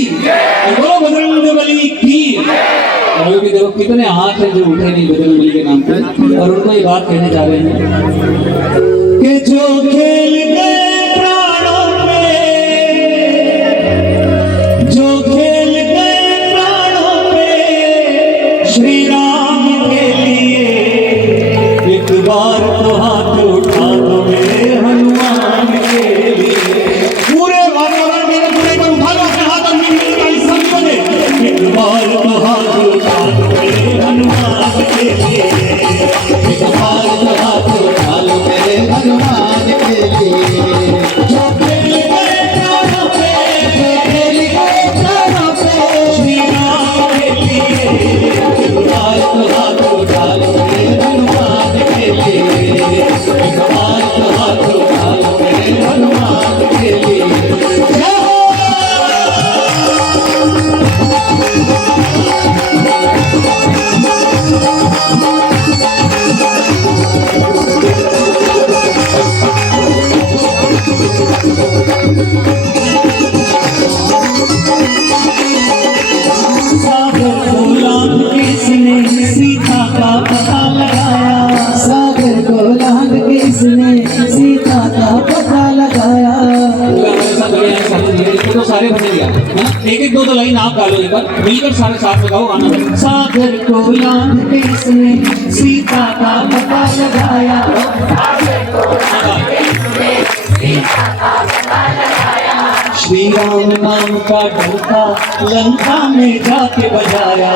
बोलो बजरंगबली की। और अभी देखो कितने हाथ हैं जो उठे नहीं बजरंगबली के नाम पे, और उनको ये बात कहने जा रहे हैं कि जो खेल गए प्राणों में, जो खेल गए प्राणों में श्री राम के लिए, एक बार तो हाथ उठा दो मेरे हनुमान के लिए। पूरे वातावरण में किसने सीता का पता लगाया। तो सारे भजन लिया एक एक दो लाइन आप गालो एक बार मिलकर सारे साथ में गाओ गाना। सागर को लांघ के इसने सीता का पता लगाया। श्री राम नाम का डंका लंका में जाके बजाया।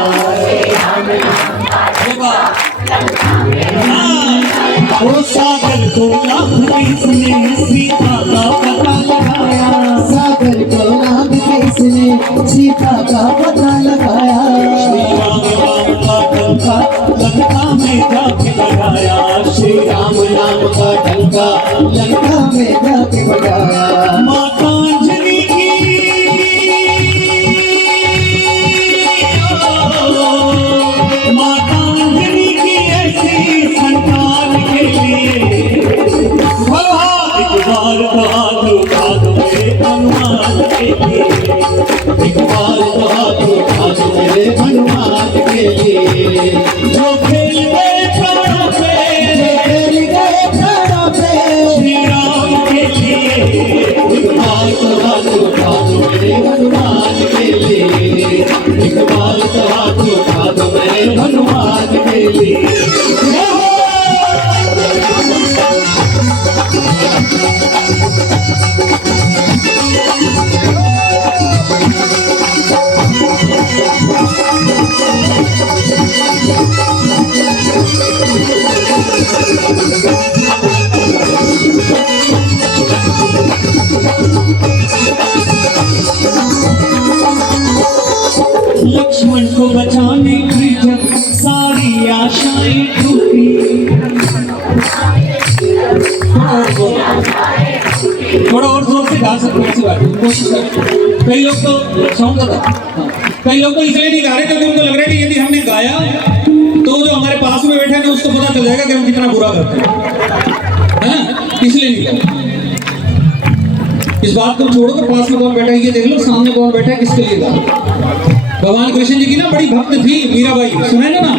वो सागर को लांघ के इसने सीता का पता लगाया। सागर को लांघ के इसने सीता का पता लगाया। श्री राम नाम का डंका लंका में जाके बजाया। श्री राम नाम का डंका लंका में जाके बजाया। माता अंजलि की माता अंजलि की ऐसी संतान के लिए एक बार तो हाथ उठा दो मेरे हनुमान के लिए। एक बार तो हाथ उठा दो मेरे हनुमान के लिए। जो खेल गए प्राणों पे, जो खेल गए प्राणों पे श्री राम के लिए। एक बार तो हाथ उठा दो मेरे हनुमान के लिए। एक बार तो हाथ उठा दो मेरे हनुमान के लिए। लक्ष्मण को बचाने की जब सारी आशाएं टूटी। थोड़ा और जोर से गा सकते हैं, ऐसी बात है, कोशिश करें। कई लोग तो साउंड था, कई लोग तो इसलिए नहीं गा रहे क्योंकि उनको लग रहा है कि यदि हमने गाया तो जो हमारे पास में बैठे हैं उसको पता चल जाएगा कि हम कितना बुरा करते हैं, है ना, इसलिए नहीं गाया। इस बात को छोड़ो कि पास में कौन बैठा है ये देख लो, सामने कौन बैठा है, किसके लिए गा। भगवान कृष्ण जी की ना बड़ी भक्त थी मीराबाई, सुना है ना,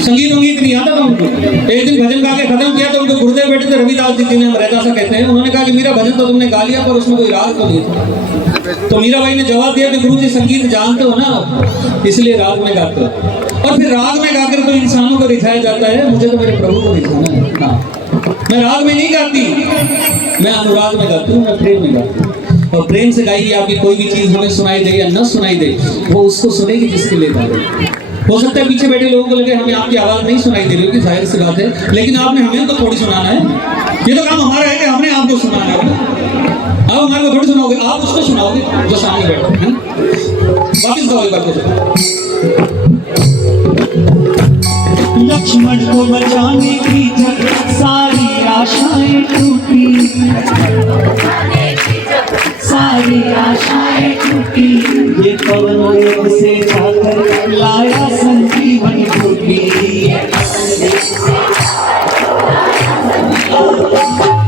संगीत वंगीत नहीं आता था उनको। एक दिन भजन गा के खत्म किया तो उनको गुरुदेव बैठे थे रविदास जी जिन्हें हम रहदासा कहते हैं, उन्होंने कहा कि मेरा भजन तो तुमने गा लिया पर उसमें कोई राग तो नहीं था। तो मीराबाई ने जवाब दिया कि गुरु जी संगीत जानते हो ना, इसलिए राग में गाते हो। और फिर राग में गाकर तो इंसानों को रिझाया जाता है, मुझे तो मेरे प्रभु को रिझाना है। मैं राग में नहीं गाती, मैं अनुराग में गाती हूँ, मैं प्रेम में गाती हूँ। और प्रेम से गाइए, आपकी कोई भी चीज हमें सुनाई दे या न सुनाई दे, वो उसको सुनेगी जिसके लिए गा रहे। हो सकता है पीछे बैठे लोगों को लगे हमें आपकी आवाज नहीं सुनाई दे रही होगी, जाहिर सी बात है, लेकिन आपने हमें तो थोड़ी सुनाना है। ये तो काम हमारा है कि हमने आपको सुनाना है। अब हमारे को थोड़ी सुनाओगे, आप उसको सुनाओगे जो सामने बैठे हैं। वापिस गाओ एक बार को। लक्ष्मण को बचाने की जब सारी आशाएं टूटी, सारी आशाएं टूटी, ये पवन वेग से जाकर लाया संजीवन बूटी।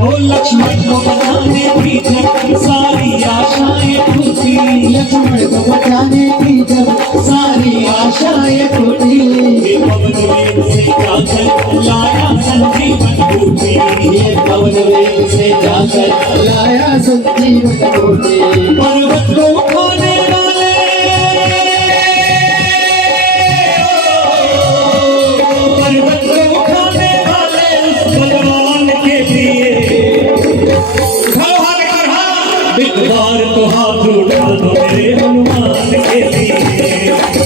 ओ लक्ष्मण को बचाने की जब सारी आशाएं टूटी, लक्ष्मण को बचाने की जब सारी आशाएं टूटी, ये पवन वेग से जाकर लाया संजीवन बूटी। ये पवन वेग से जाकर लाया संजीवन बूटी। पर्वत को उठाने वाले, पर्वत को उठाने वाले उस बलवान के लिए एक बार तो हाथ उठा दो मेरे हनुमान के लिए।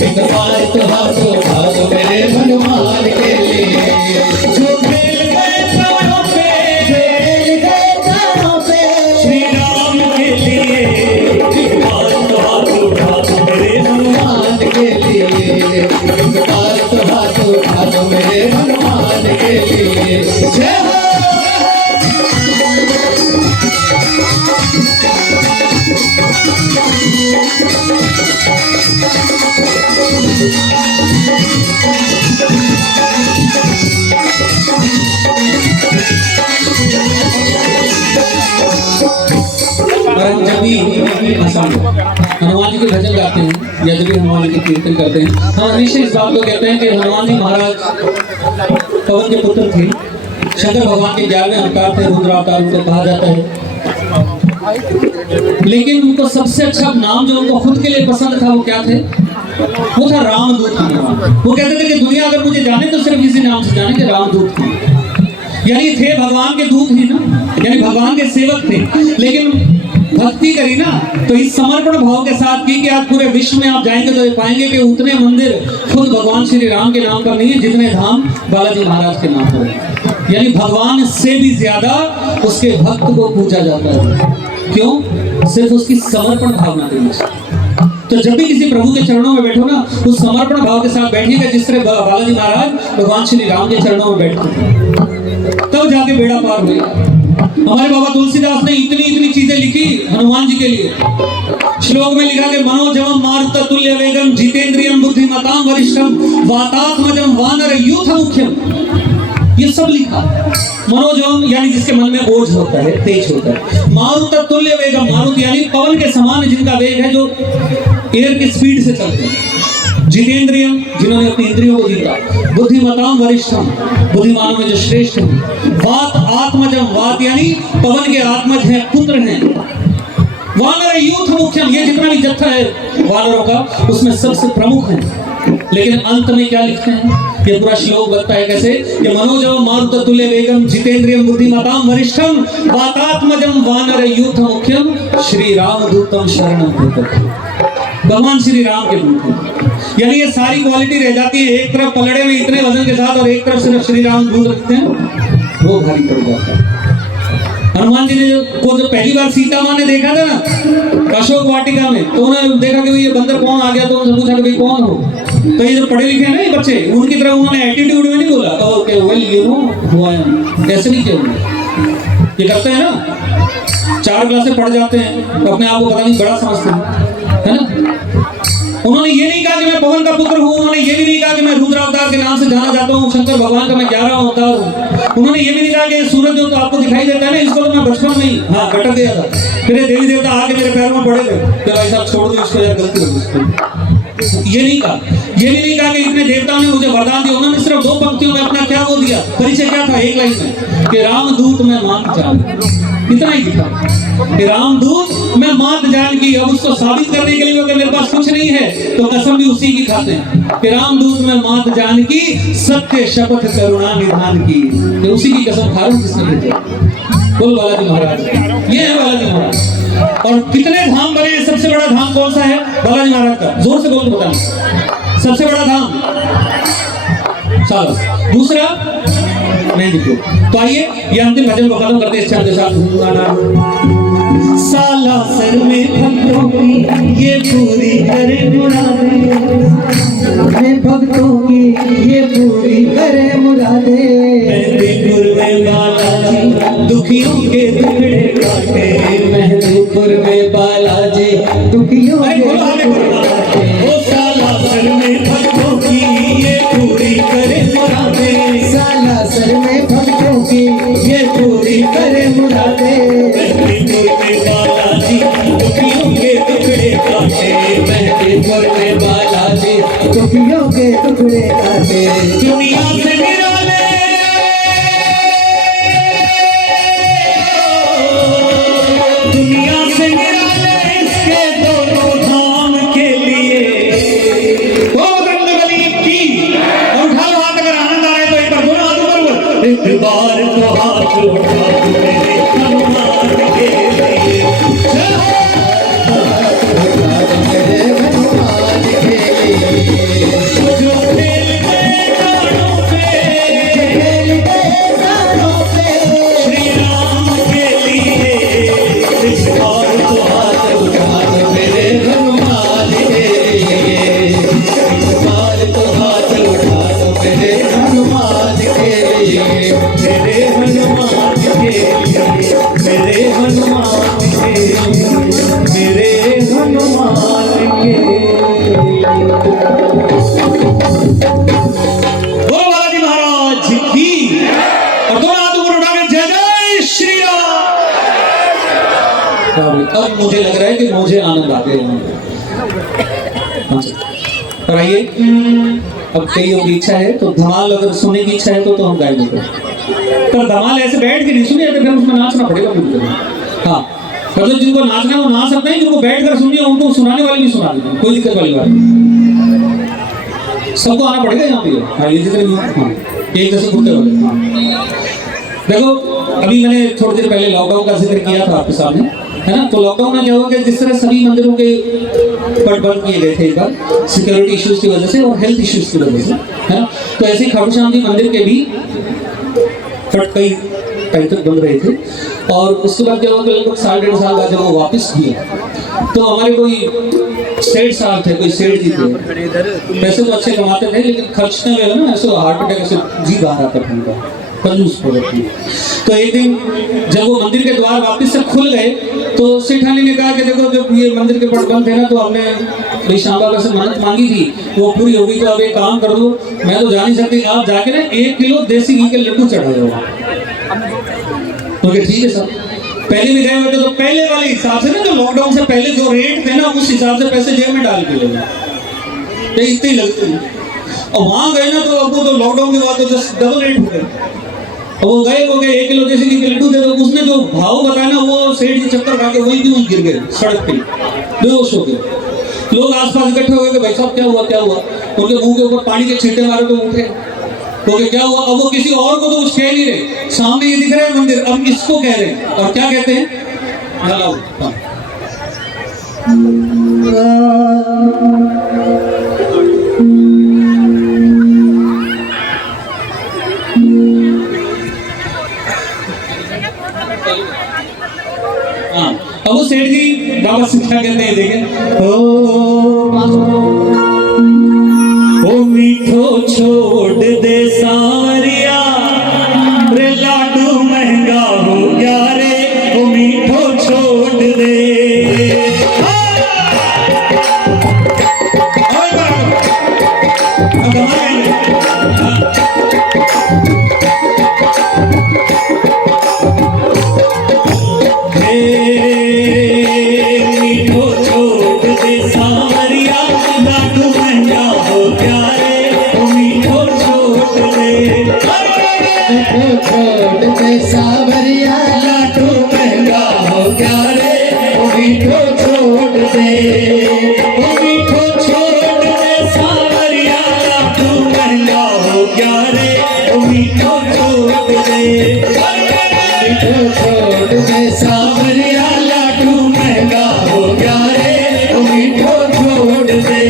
एक बार तो हाथ उठा दो मेरे हनुमान के लिए। जो खेल गए प्राणों पे, खेल गए प्राणों पे श्री राम के लिए। एक बार तो हाथ उठा दो मेरे हनुमान के लिए। एक बार तो हाथ उठा दो मेरे हनुमान के लिए। जय हो। और हम जब भी हनुमान जी के भजन गाते हैं या जब भी हनुमान जी के कीर्तन करते हैं, हम हमेशा इस बात को कहते हैं कि हनुमान जी महाराज पवन के पुत्र थे शंकर भगवान के 11वें अवतार थे, रुद्र अवतार उनको कहा जाता है। लेकिन उनको सबसे अच्छा नाम जो उनको खुद के लिए पसंद था वो क्या थे? वो था रामदूत हनुमान। वो कहते थे कि दुनिया अगर मुझे जाने तो सिर्फ इसी नाम से जाने के रामदूत थे। यानी थे भगवान के दूत ही ना, यानी भगवान के सेवक थे। लेकिन भक्ति करी ना तो इस समर्पण भाव के साथ की कि आज पूरे विश्व में आप जाएंगे तो ये पाएंगे कि उतने मंदिर खुद भगवान श्री राम के नाम पर नहीं है जितने धाम बालाजी महाराज के नाम पर है। यानी भगवान से भी ज्यादा उसके भक्त को पूजा जाता है। क्यों? सिर्फ उसकी समर्पण भावना के लिए। तो जब भी किसी प्रभु के चरणों में बैठो ना, उस समर्पण भाव के साथ बैठिएगा जिस तरह बालाजी महाराज भगवान श्री राम के चरणों में बैठते थे, तब जाके बेड़ा पार हुआ। हमारे बाबा तुलसीदास ने इतनी इतनी चीजें लिखी हनुमान जी के लिए। श्लोक में लिखा कि मनोजवम मारुत तुल्य वेगम जितेंद्रियम बुद्धिमताम वरिष्ठम वातात्मजम वानर यूथ मुख्यम। ये सब लिखा। मनोजवम यानी जिसके मन में ओज होता है, तेज होता है। मारुत तुल्य वेगम, मारुत यानी पवन के समान जिनका वेग है, जो एयर की स्पीड से चलते हैं। जितेंद्रियम, जिन्होंने अपनी इंद्रियों को जीता। बुद्धिमताम वरिष्ठम, बुद्धिमानों में जो श्रेष्ठ हैं। वात आत्मजम, वात यानी पवन के आत्मज हैं, पुत्र हैं। वानर यूथ मुख्यम, ये जितना भी जत्था है वानरों का उसमें सबसे प्रमुख है। लेकिन अंत में क्या लिखते हैं? ये पूरा श्लोक बनता है कैसे कि मनोजवम मारुत तुल्य वेगम जितेंद्रियम बुद्धिमताम वरिष्ठम वातात्मजम वानर यूथ मुख्यम श्री राम दूतम शरणम प्रपद्ये। भगवान श्री राम के दूत हैं। यानी ये सारी क्वालिटी रह जाती है। एक तरफ पलड़े में इतने वजन के साथ और एक तरफ सिर्फ श्री राम दूत रखते हैं, वो भारी पड़ जाता है। हनुमान जी ने जो पहली बार सीता माँ ने देखा था ना अशोक वाटिका में, तो उन्होंने देखा कि ये बंदर कौन आ गया, तो उनसे पूछा कि भाई कौन हो। तो ये जो पढ़े लिखे हैं ना ये बच्चे, उनकी तरह उन्होंने एटीट्यूड में नहीं बोला okay well you know who I am, ऐसे नहीं किया। ये करते हैं ना, 4 क्लासें पढ़ जाते हैं तो अपने आप को पता नहीं बड़ा समझते हैं, है ना। उन्होंने ये नहीं कहा कि मैं पवन का पुत्र हूँ। उन्होंने ये भी नहीं कहा कि मैं रुद्र अवतार के नाम से जाना जाता हूँ, शंकर भगवान का मैं 11वां अवतार हूँ। उन्होंने ये भी नहीं कहा कि सूरज जो तो आपको दिखाई देता है ना, इसको तो मैं बचपन में ही कटक गया था, फिर देवी देवता आके मेरे पैरों में पड़े थे, फिर भाई साहब छोड़ दो इसको यार, गलती हो गई। ये नहीं कहा। ये भी नहीं कहा कि इतने देवताओं ने मुझे वरदान दिया। उन्होंने सिर्फ 2 पंक्तियों में अपना क्या वो दिया, परिचय क्या था, एक लाइन में कि रामदूत मैं मात जान, इतना ही लिखा कि रामदूत मैं मात जान की। अब उसको साबित करने के लिए अगर मेरे पास कुछ नहीं है तो कसम भी उसी की खाते हैं कि रामदूत मैं मात जान की, सत्य शपथ करुणा निधान की। तो उसी की कसम खा रहा हूं किसने भेजा। बोल बालाजी महाराज, ये है बालाजी महाराज। और कितने धाम बने, सबसे बड़ा धाम कौन सा है बालाजी महाराज का? जोर से बोल बताना। सबसे बड़ा धाम साला, दूसरा नहीं दिखो। तो आइए ये अंतिम भजन को खत्म करते हैं इस छंद के साथ। साला सर में भक्तों की ये पूरी करे मुरादें, भक्तों की ये पूरी करे मुरादें। मेहंदीपुर में बालाजी दुखियों के टुकड़े काटे, मेहंदीपुर में बालाजी दुखियों के टुकड़े काटे। ओ साला सर में भक्तों की ये पूरी करे मुरादें, साला सर में भक्तों की ये पूरी करे मुरादें। मेहंदीपुर में बालाजी दुखियों के टुकड़े काटे, मेहंदीपुर में बालाजी दुखियों के टुकड़े काटे। दुनिया से गिरा ले, दुनिया से गिरा ले इसके दोनों धाम के लिए। वो बजरंगबली की और उठा लो हाथ, अगर आनंद आ रहा है तो एक बार दोनों हाथ ऊपर, एक बार तो हाथ उठा दो मेरे हनुमान के लिए। जय हो जो खेल गए कानों पे श्री राम के लिए, इस बार तो हाथ उठा दो मेरे हनुमान के लिए। इस बार तो हाथ उठा दो मेरे हनुमान के लिए। मेरे हनुमान के लिए, मेरे हनुमान के लिए, मेरे हनुमान के लिए। बोलो बालाजी महाराज की। और दोनों हाथ ऊपर उठा के जय जय श्री राम। अब मुझे लग रहा है कि मुझे आनंद आ गया। और आइए अब कईयों की इच्छा है तो धमाल, अगर सुनने की इच्छा है तो हम गाएंगे। पर धमाल ऐसे बैठ के नहीं सुने तो फिर उसमें नाचना पड़ेगा मुझे। हाँ मतलब जिनको नाचना है वो नाच सकते हैं, जिनको बैठ कर सुनिए उनको सुनाने वाले भी सुना देते हैं, कोई दिक्कत वाली बात नहीं। सबको आना पड़ेगा यहाँ पे। हाँ ये जितने भी हाँ एक जैसे कुत्ते वाले। हाँ देखो अभी मैंने थोड़ी देर पहले लॉकडाउन का जिक्र किया था आपके सामने, है ना। तो लॉकडाउन में क्या हुआ कि जिस तरह सभी मंदिरों के पट बंद किए गए थे एक बार सिक्योरिटी इश्यूज की वजह से और हेल्थ इश्यूज की वजह से, है ना। तो ऐसे ही खाटू श्याम जी मंदिर के भी पट कई टाइम तक बंद रहे थे। और उसके बाद क्या हुआ कि लगभग 1.5 साल बाद जब वो वापस किए तो हमारे कोई सेठ साहब थे, कोई सेठ जी थे, पैसे तो अच्छे कमाते थे लेकिन खर्चने में ना ऐसे हार्ट अटैक ऐसे जी बाहर आता था उनका, कंजूस पड़ती। तो एक दिन जब वो मंदिर के द्वार वापस से खुल गए तो सेठानी ने कहा कि देखो जब ये मंदिर के पट बंद थे ना तो हमने भाई श्याम बाबा से मन्नत मांगी थी वो पूरी हो गई, तो अब एक काम कर दो, मैं तो जा नहीं सकती, आप जाके ना 1 किलो देसी घी के लड्डू चढ़ा दो। तो ठीक है सर। पहले भी गए हुए थे तो पहले वाले हिसाब से ना जो लॉकडाउन से पहले जो रेट थे ना उस हिसाब से पैसे जेब में डाल के ले गए, इतने ही लगते हैं। और वहां गए ना तो अब वो तो लॉकडाउन के बाद तो जस्ट डबल रेट हो गए। और वो गए 1 किलो देसी घी के लड्डू थे तो उसने जो भाव बताया ना वो सेठ जी चक्कर खा के वही भी गिर गए सड़क पे, बेहोश हो गए। लोग आसपास इकट्ठे हो गए कि भाई साहब क्या हुआ क्या हुआ। उनके मुंह के ऊपर पानी के छींटे मारे तो उठे, तो क्या हुआ। अब वो किसी और को तो कुछ कह नहीं रहे, सामने ये दिख रहा है मंदिर, अब इसको कह रहे हैं। और क्या कहते हैं, हाँ अब वो सेठ जी बाबा से क्या कहते हैं देखें, ओ मीठो छोड़ दे सावरिया रे लाडू महंगा हो गया रे, ओ मीठो छोड़ दे। सावरिया लाडू महंगा हो गया रे, ओ मीठो छोड़ दे, ओ मीठो छोड़ दे सावरिया लाडू महंगा हो गया रे, ओ मीठो छोड़ दे, मीठो छोड़ दे सावरिया लाडू महंगा हो गया रे, ओ मीठो छोड़ दे।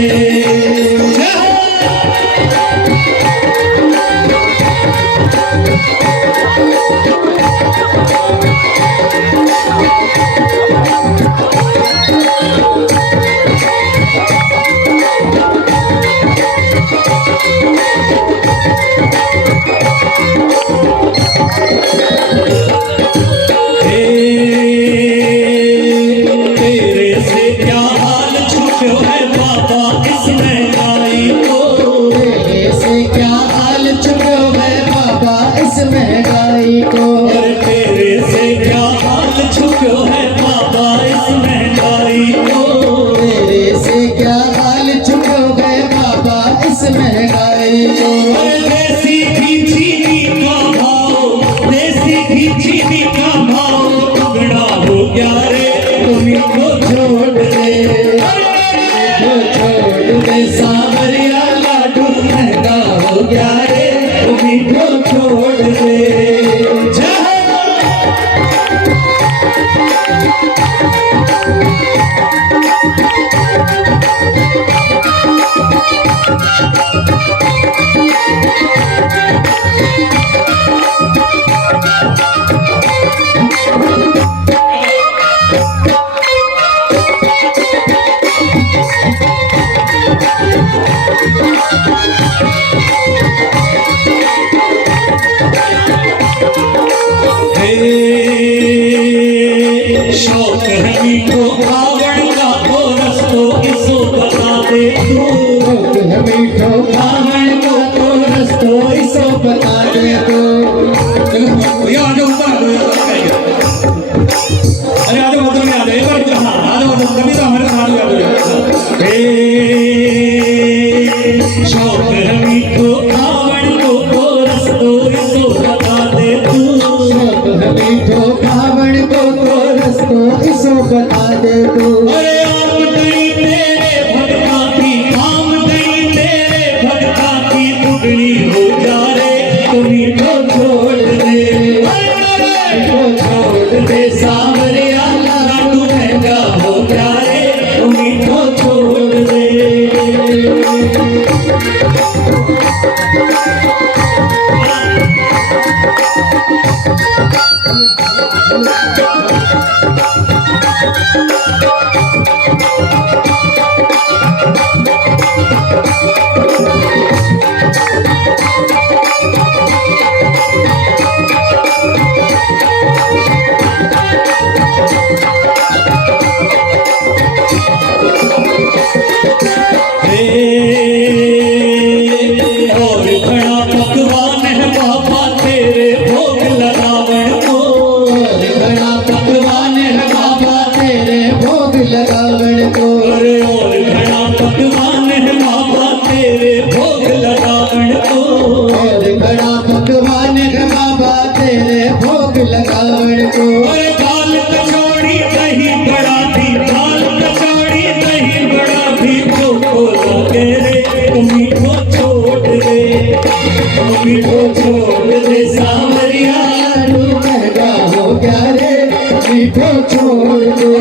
महंगाई को और तेरे से क्या हाल छुपो है बाबा इस महंगाई को, तेरे से क्या हाल छुपो है बाबा इस महंगाई को। देसी घी चीनी का भाव, देसी घी चीनी का भाव दुगना हो गया रे, तुम्हें को छोड़ दे, को छोड़ दे सावरिया लाडू महंगा हो गया रे, तुम्हें को छोड़ दे। शौक है मीठो खावण का तो रस्तो इसो बता दे तू, शौक है मीठो खावण का तो रस्तो इसो बता दे तू। भैया आ जाओ ऊपर आ जाओ, अरे आ जाओ मतलब में आ जाओ एक बार, हाँ आ जाओ कभी तो हमारे साथ आ जाओ। शौक है मीठो खावण को तो रस्तो इसो बता दे मीठो कावड़ को तो रस्तो इसो बता दे तू। अरे आमदनी तेरे भगता की, आमदनी तेरे भगता की दुगनी हो जा रे, तुम्ही तो छोड़ दे, तो छोड़ दे सांवरिया, लाडू महंगा हो जा रे, तुम्ही तो छोड़ दे। और खड़ा पकवान है बाबा तेरे भोग लगावण को, और बड़ा पकवान है बाबा तेरे भोग लगावण को। अरे और खड़ा पकवान है बाबा तेरे भोग लगावण को, और बड़ा पकवान है बाबा तेरे भोग लगावण को। अरे दाल कचौड़ी दही बड़ा भी, दाल कचौड़ी दही बड़ा भी को लगे रे, तुम्ही को छोड़ दे, तुम्ही को छोड़ दे सांवरिया, लाडू महंगा हो गया रे, मीठो छोड़ दे।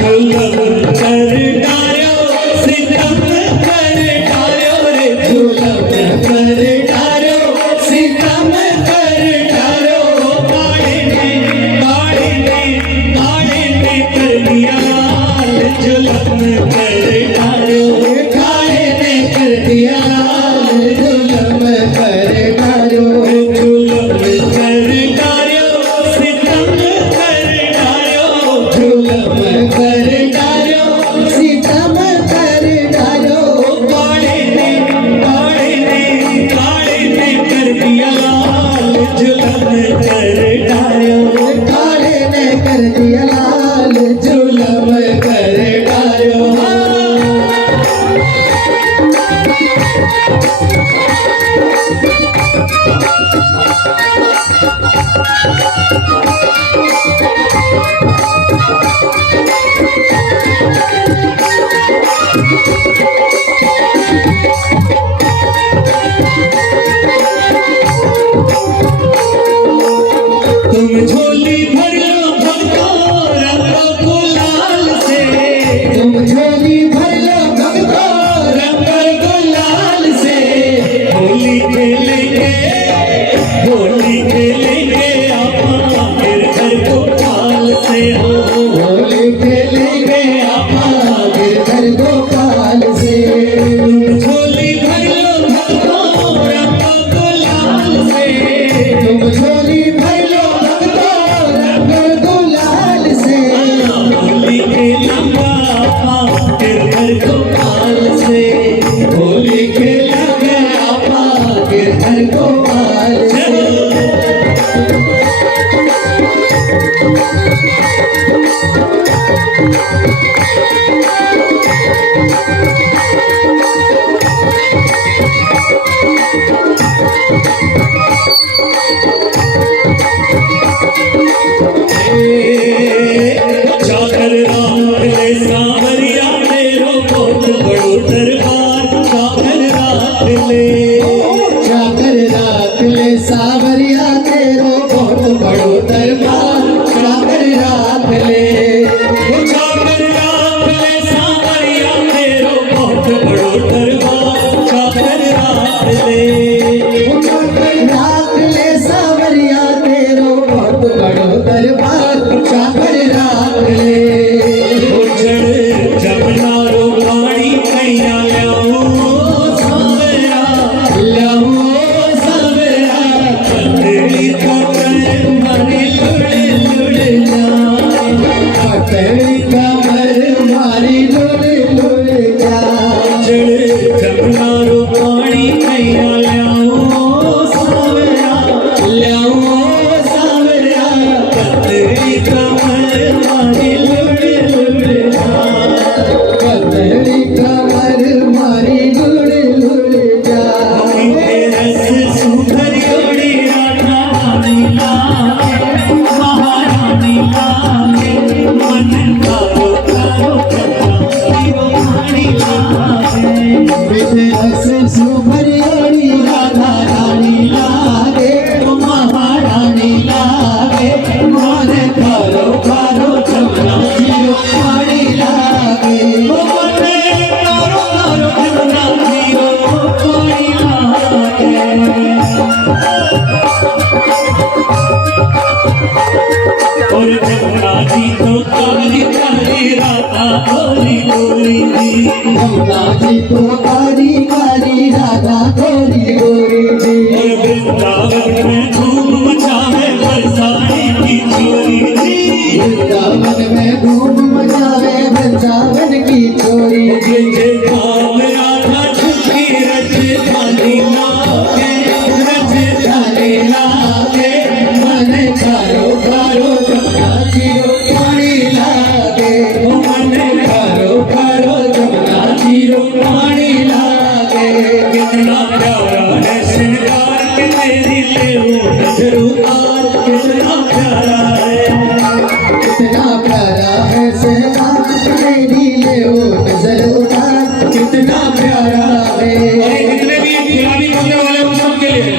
जुलम कर डालो, सितम कर डालो रे, जुलम कर डालो, सितम कर डालो। काले ने कर दिया लाल, जुलम कर डालो, काले ने कर दिया लाल, जुलम कर डालो। जुलम कर डालो, सितम कर डालो, जुलम कर डालो, सितम कर डालो। काले ने कर दिया लाल, जुलम कर डालो। काले ने कर दिया लाल, जुलम कर डालो। तुम झोली भर लो भक्तो रंग गुलाल से, तुम झोली भर लो भक्तो रंग गुलाल से। होली खेलेंगे, होली खेलेंगे अपना फिर घर गोपाल से हो, होली खेलेंगे आपा गिरधर गोपाल से। तुम झोली भर लो भक्तो रंग गुलाल से, तुम झोली भर लो भक्तो रंग माने खारो खारो जमुना जीरो पानी लागे माने खारो खारो जमुना जीरो पानी लागे और जमुना जी तो कारी कारी राधा गोरी गोरी जमुना जी तो कारी कारी राधा गोरी गोरी वृंदावन में धूम मचावे बरसाने की चोरी वृंदावन में धूम मचावे बरसावन की चोरी जे काम राधा छुपी रच खाली लागे रच खाली लागे मन खारो खारो जमुना जीरो पानी लागे मन खारो खारो जमुना जीरो पानी लागे कितना प्यारा है श्रृंगार के तेरी ले नजर उतार कितना प्यारा है श्रृंगार तेरी ले नजर उतार कितना प्यारा है जितने भी गुलाबी करने वाले उन सबके लिए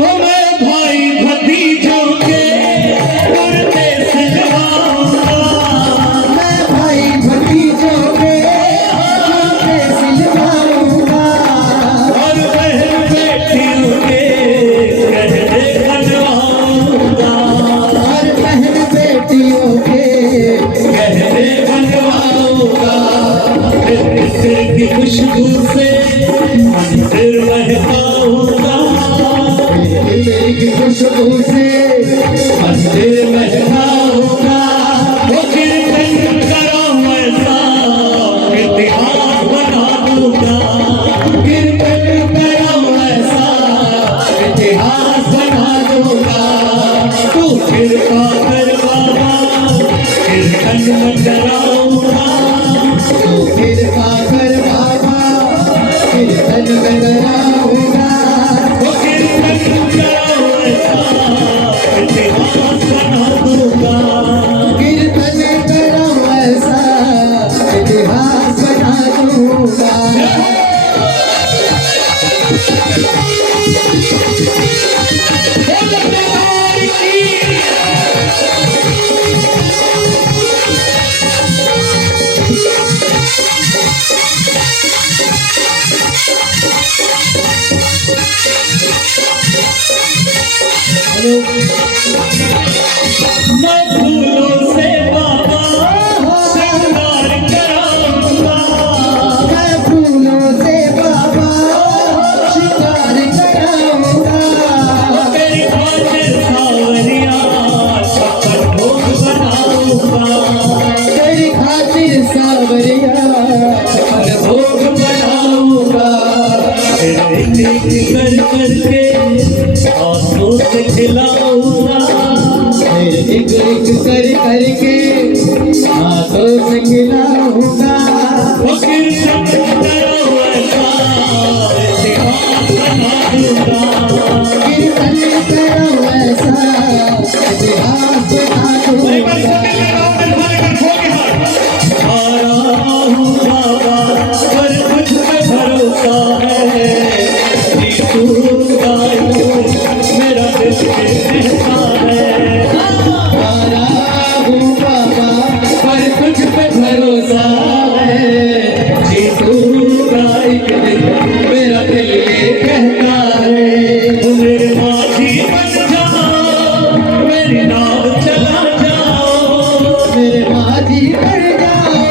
ओ मैं भाई भतीजों के करते सजवाऊंगा मैं भाई भतीजों के करते सजवाऊंगा और बहन बेटियों के कहते बनवाऊंगा और बहन बेटियों के कहते बनवाऊंगा तेरी खुशबू से मंदिर महकाऊंगा तेरी खुशबू से मंदिर महकाऊंगा वो कीर्तन कराऊं ऐसा इतिहास बना दूंगा कीर्तन कराऊं ऐसा इतिहास बना दूंगा तू कृपा कर बाबा कीर्तन में कराऊंगा तू कृपा कर बाबा कीर्तन में कराऊंगा वो कीर्तन कराऊं ऐसा इतिहास बना दूंगा कीर्तन कराऊं ऐसा इतिहास बना दूंगा मैं फूलों से बाबा श्रृंगार कराऊंगा मैं फूलों से बाबा श्रृंगार कराऊंगा तेरी खातिर सावरिया छप्पन भोग बनाऊंगा तेरी खातिर सावरिया छप्पन भोग बनाऊंगा तेरे एक कर करके आंसू से खिलाऊंगा मेरे एक कर करके हाथों से खिलाऊंगा वो कीर्तन कराऊं ऐसा इतिहास बना दूंगा कीर्तन कराऊं ऐसा इतिहास बना दूंगा आया हूँ बाबा पर कुछ पे भरोसा है जीतूंगा मेरा दिल कहता है आया हूँ बाबा पर कुछ पे भरोसा है जीतूंगा एक दिन मेरा दिल ये कहता है मेरे माझी बन जाओ मेरी नाव चला जाओ मेरे माझी बन जाओ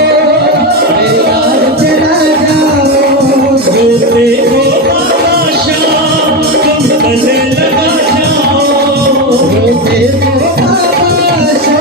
मेरी नाव चला जाओ रोते हो बाबा शाम तुम गले लगा जाओ रोते हो बाबा शाम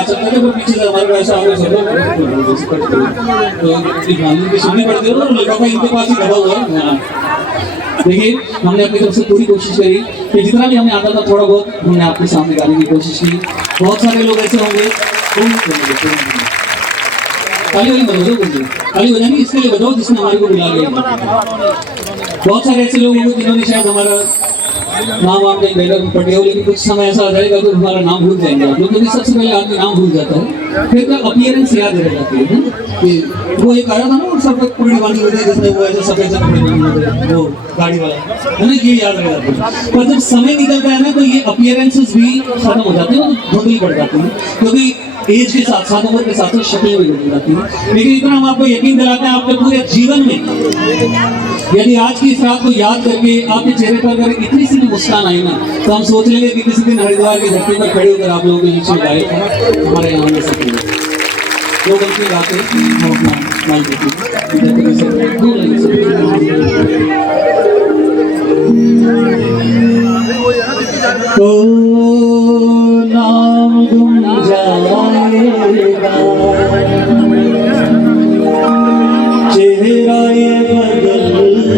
आ सकता है तो पीछे से हमारे पैसा आगे चलो तो मालूम की सुननी पड़ती है और लिफाफा इनके पास ही दबा हुआ है। हाँ। देखिए हमने अपनी तरफ से पूरी कोशिश करी कि जितना भी हमें आता था थोड़ा बहुत हमने आपके सामने गाने की कोशिश की। बहुत सारे लोग ऐसे होंगे खाली वाली बजाओ बोलिए खाली बजानी इसके लिए बजाओ जिसने हमारे को बुला लिया। बहुत सारे ऐसे लोग होंगे जिन्होंने शायद हमारा नाम आप कहीं बैनर में पढ़े हो लेकिन कुछ समय ऐसा आ जाएगा तो हमारा नाम भूल जाएंगे आप लोग। क्योंकि सबसे पहले आदमी नाम भूल जाता है फिर तो अपीयरेंस याद रह जाती है कि वो एक आया था ना और सब पगड़ी बांधी होती है जिसमें वो ऐसे सफेद कपड़े बांधे होते हैं वो गाड़ी वाला है ना ये याद रह जाता है। पर जब समय निकलता है ना तो ये अपीयरेंसेस भी खत्म हो जाती है वो धुंधली पड़ जाती है क्योंकि एज के साथ साथ उम्र के साथ साथ शक्लें भी बदल जाती हैं। लेकिन इतना हम आपको यकीन दिलाते हैं आपके पूरे जीवन में यदि आज की इस रात को याद करके आपके चेहरे पर अगर इतनी सी भी मुस्कान आई ना तो हम सोच लेंगे कि किसी दिन हरिद्वार की धरती पर खड़े होकर आप लोगों के बीच में गाए हमारे यहाँ में सकेंगे दो बल्कि गाते हम अपना माइक तो नाम गुम जाएगा चेहरा ये बदल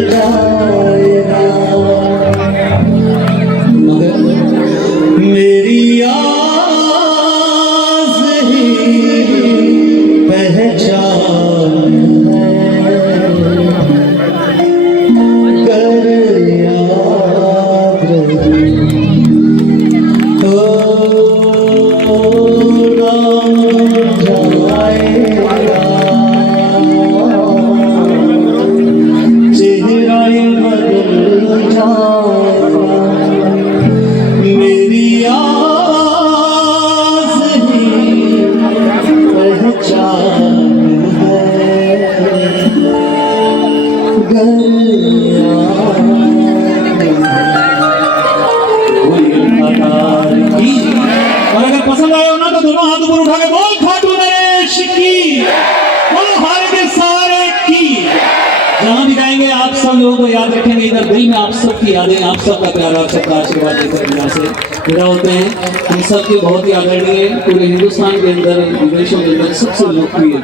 जाएगा मगर मेरी आस ही पहचान है कर याद रही और अगर पसंद आया हो ना तो दोनों हाथ ऊपर उठा के बोल खाटू नरेश की बोलो हारे के सारे की। जहां भी गाएंगे आप सब लोगों को याद रखेंगे इधर दिल में आप सब की यादें आप सबका प्यार आप सबका आशीर्वाद लेकर यहाँ से विदा होते हैं। हम सब के बहुत ही आदरणीय पूरे हिंदुस्तान के अंदर विदेशों के अंदर सबसे लोकप्रिय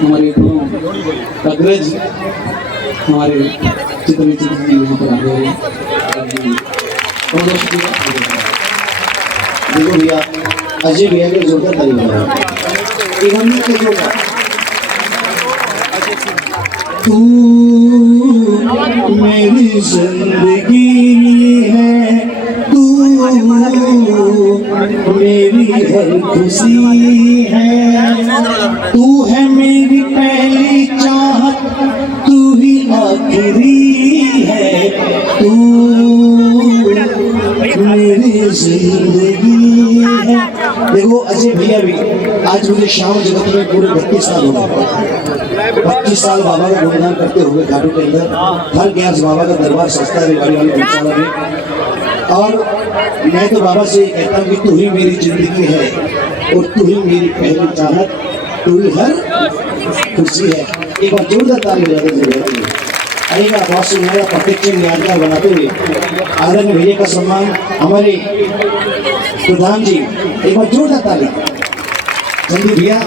हमारे दोनों अग्रज हमारे चित्रजी यहाँ पर आ गए हैं। बहुत बहुत शुक्रिया। देखो भैया अजय भैया के जोरदार ताली बजा तू मेरी जिंदगी है तू मेरी हर खुशी है तू है मेरी पहली चाहत तू ही आखिरी है तू मेरी जिंदगी है। देखो अजय भैया भी आज मुझे श्याम जगत में पूरे 32 साल हो गए 25 साल बाबा का गुणगान करते हुए घाटों के अंदर हर ग्यास बाबा का दरबार सस्ता है गाड़ी वाले धर्मशाला में। और मैं तो बाबा से कहता हूँ कि तू ही मेरी जिंदगी है और तू ही मेरी पहली चाहत तू ही हर खुशी है। एक बार जोरदार ताली बजाते हुए आएगा बहुत सुनहरा परफेक्शन यादगार बनाते हुए आदरणीय भैया का सम्मान हमारे प्रधान जी एक बार जोरदार ताली जल्दी भैया।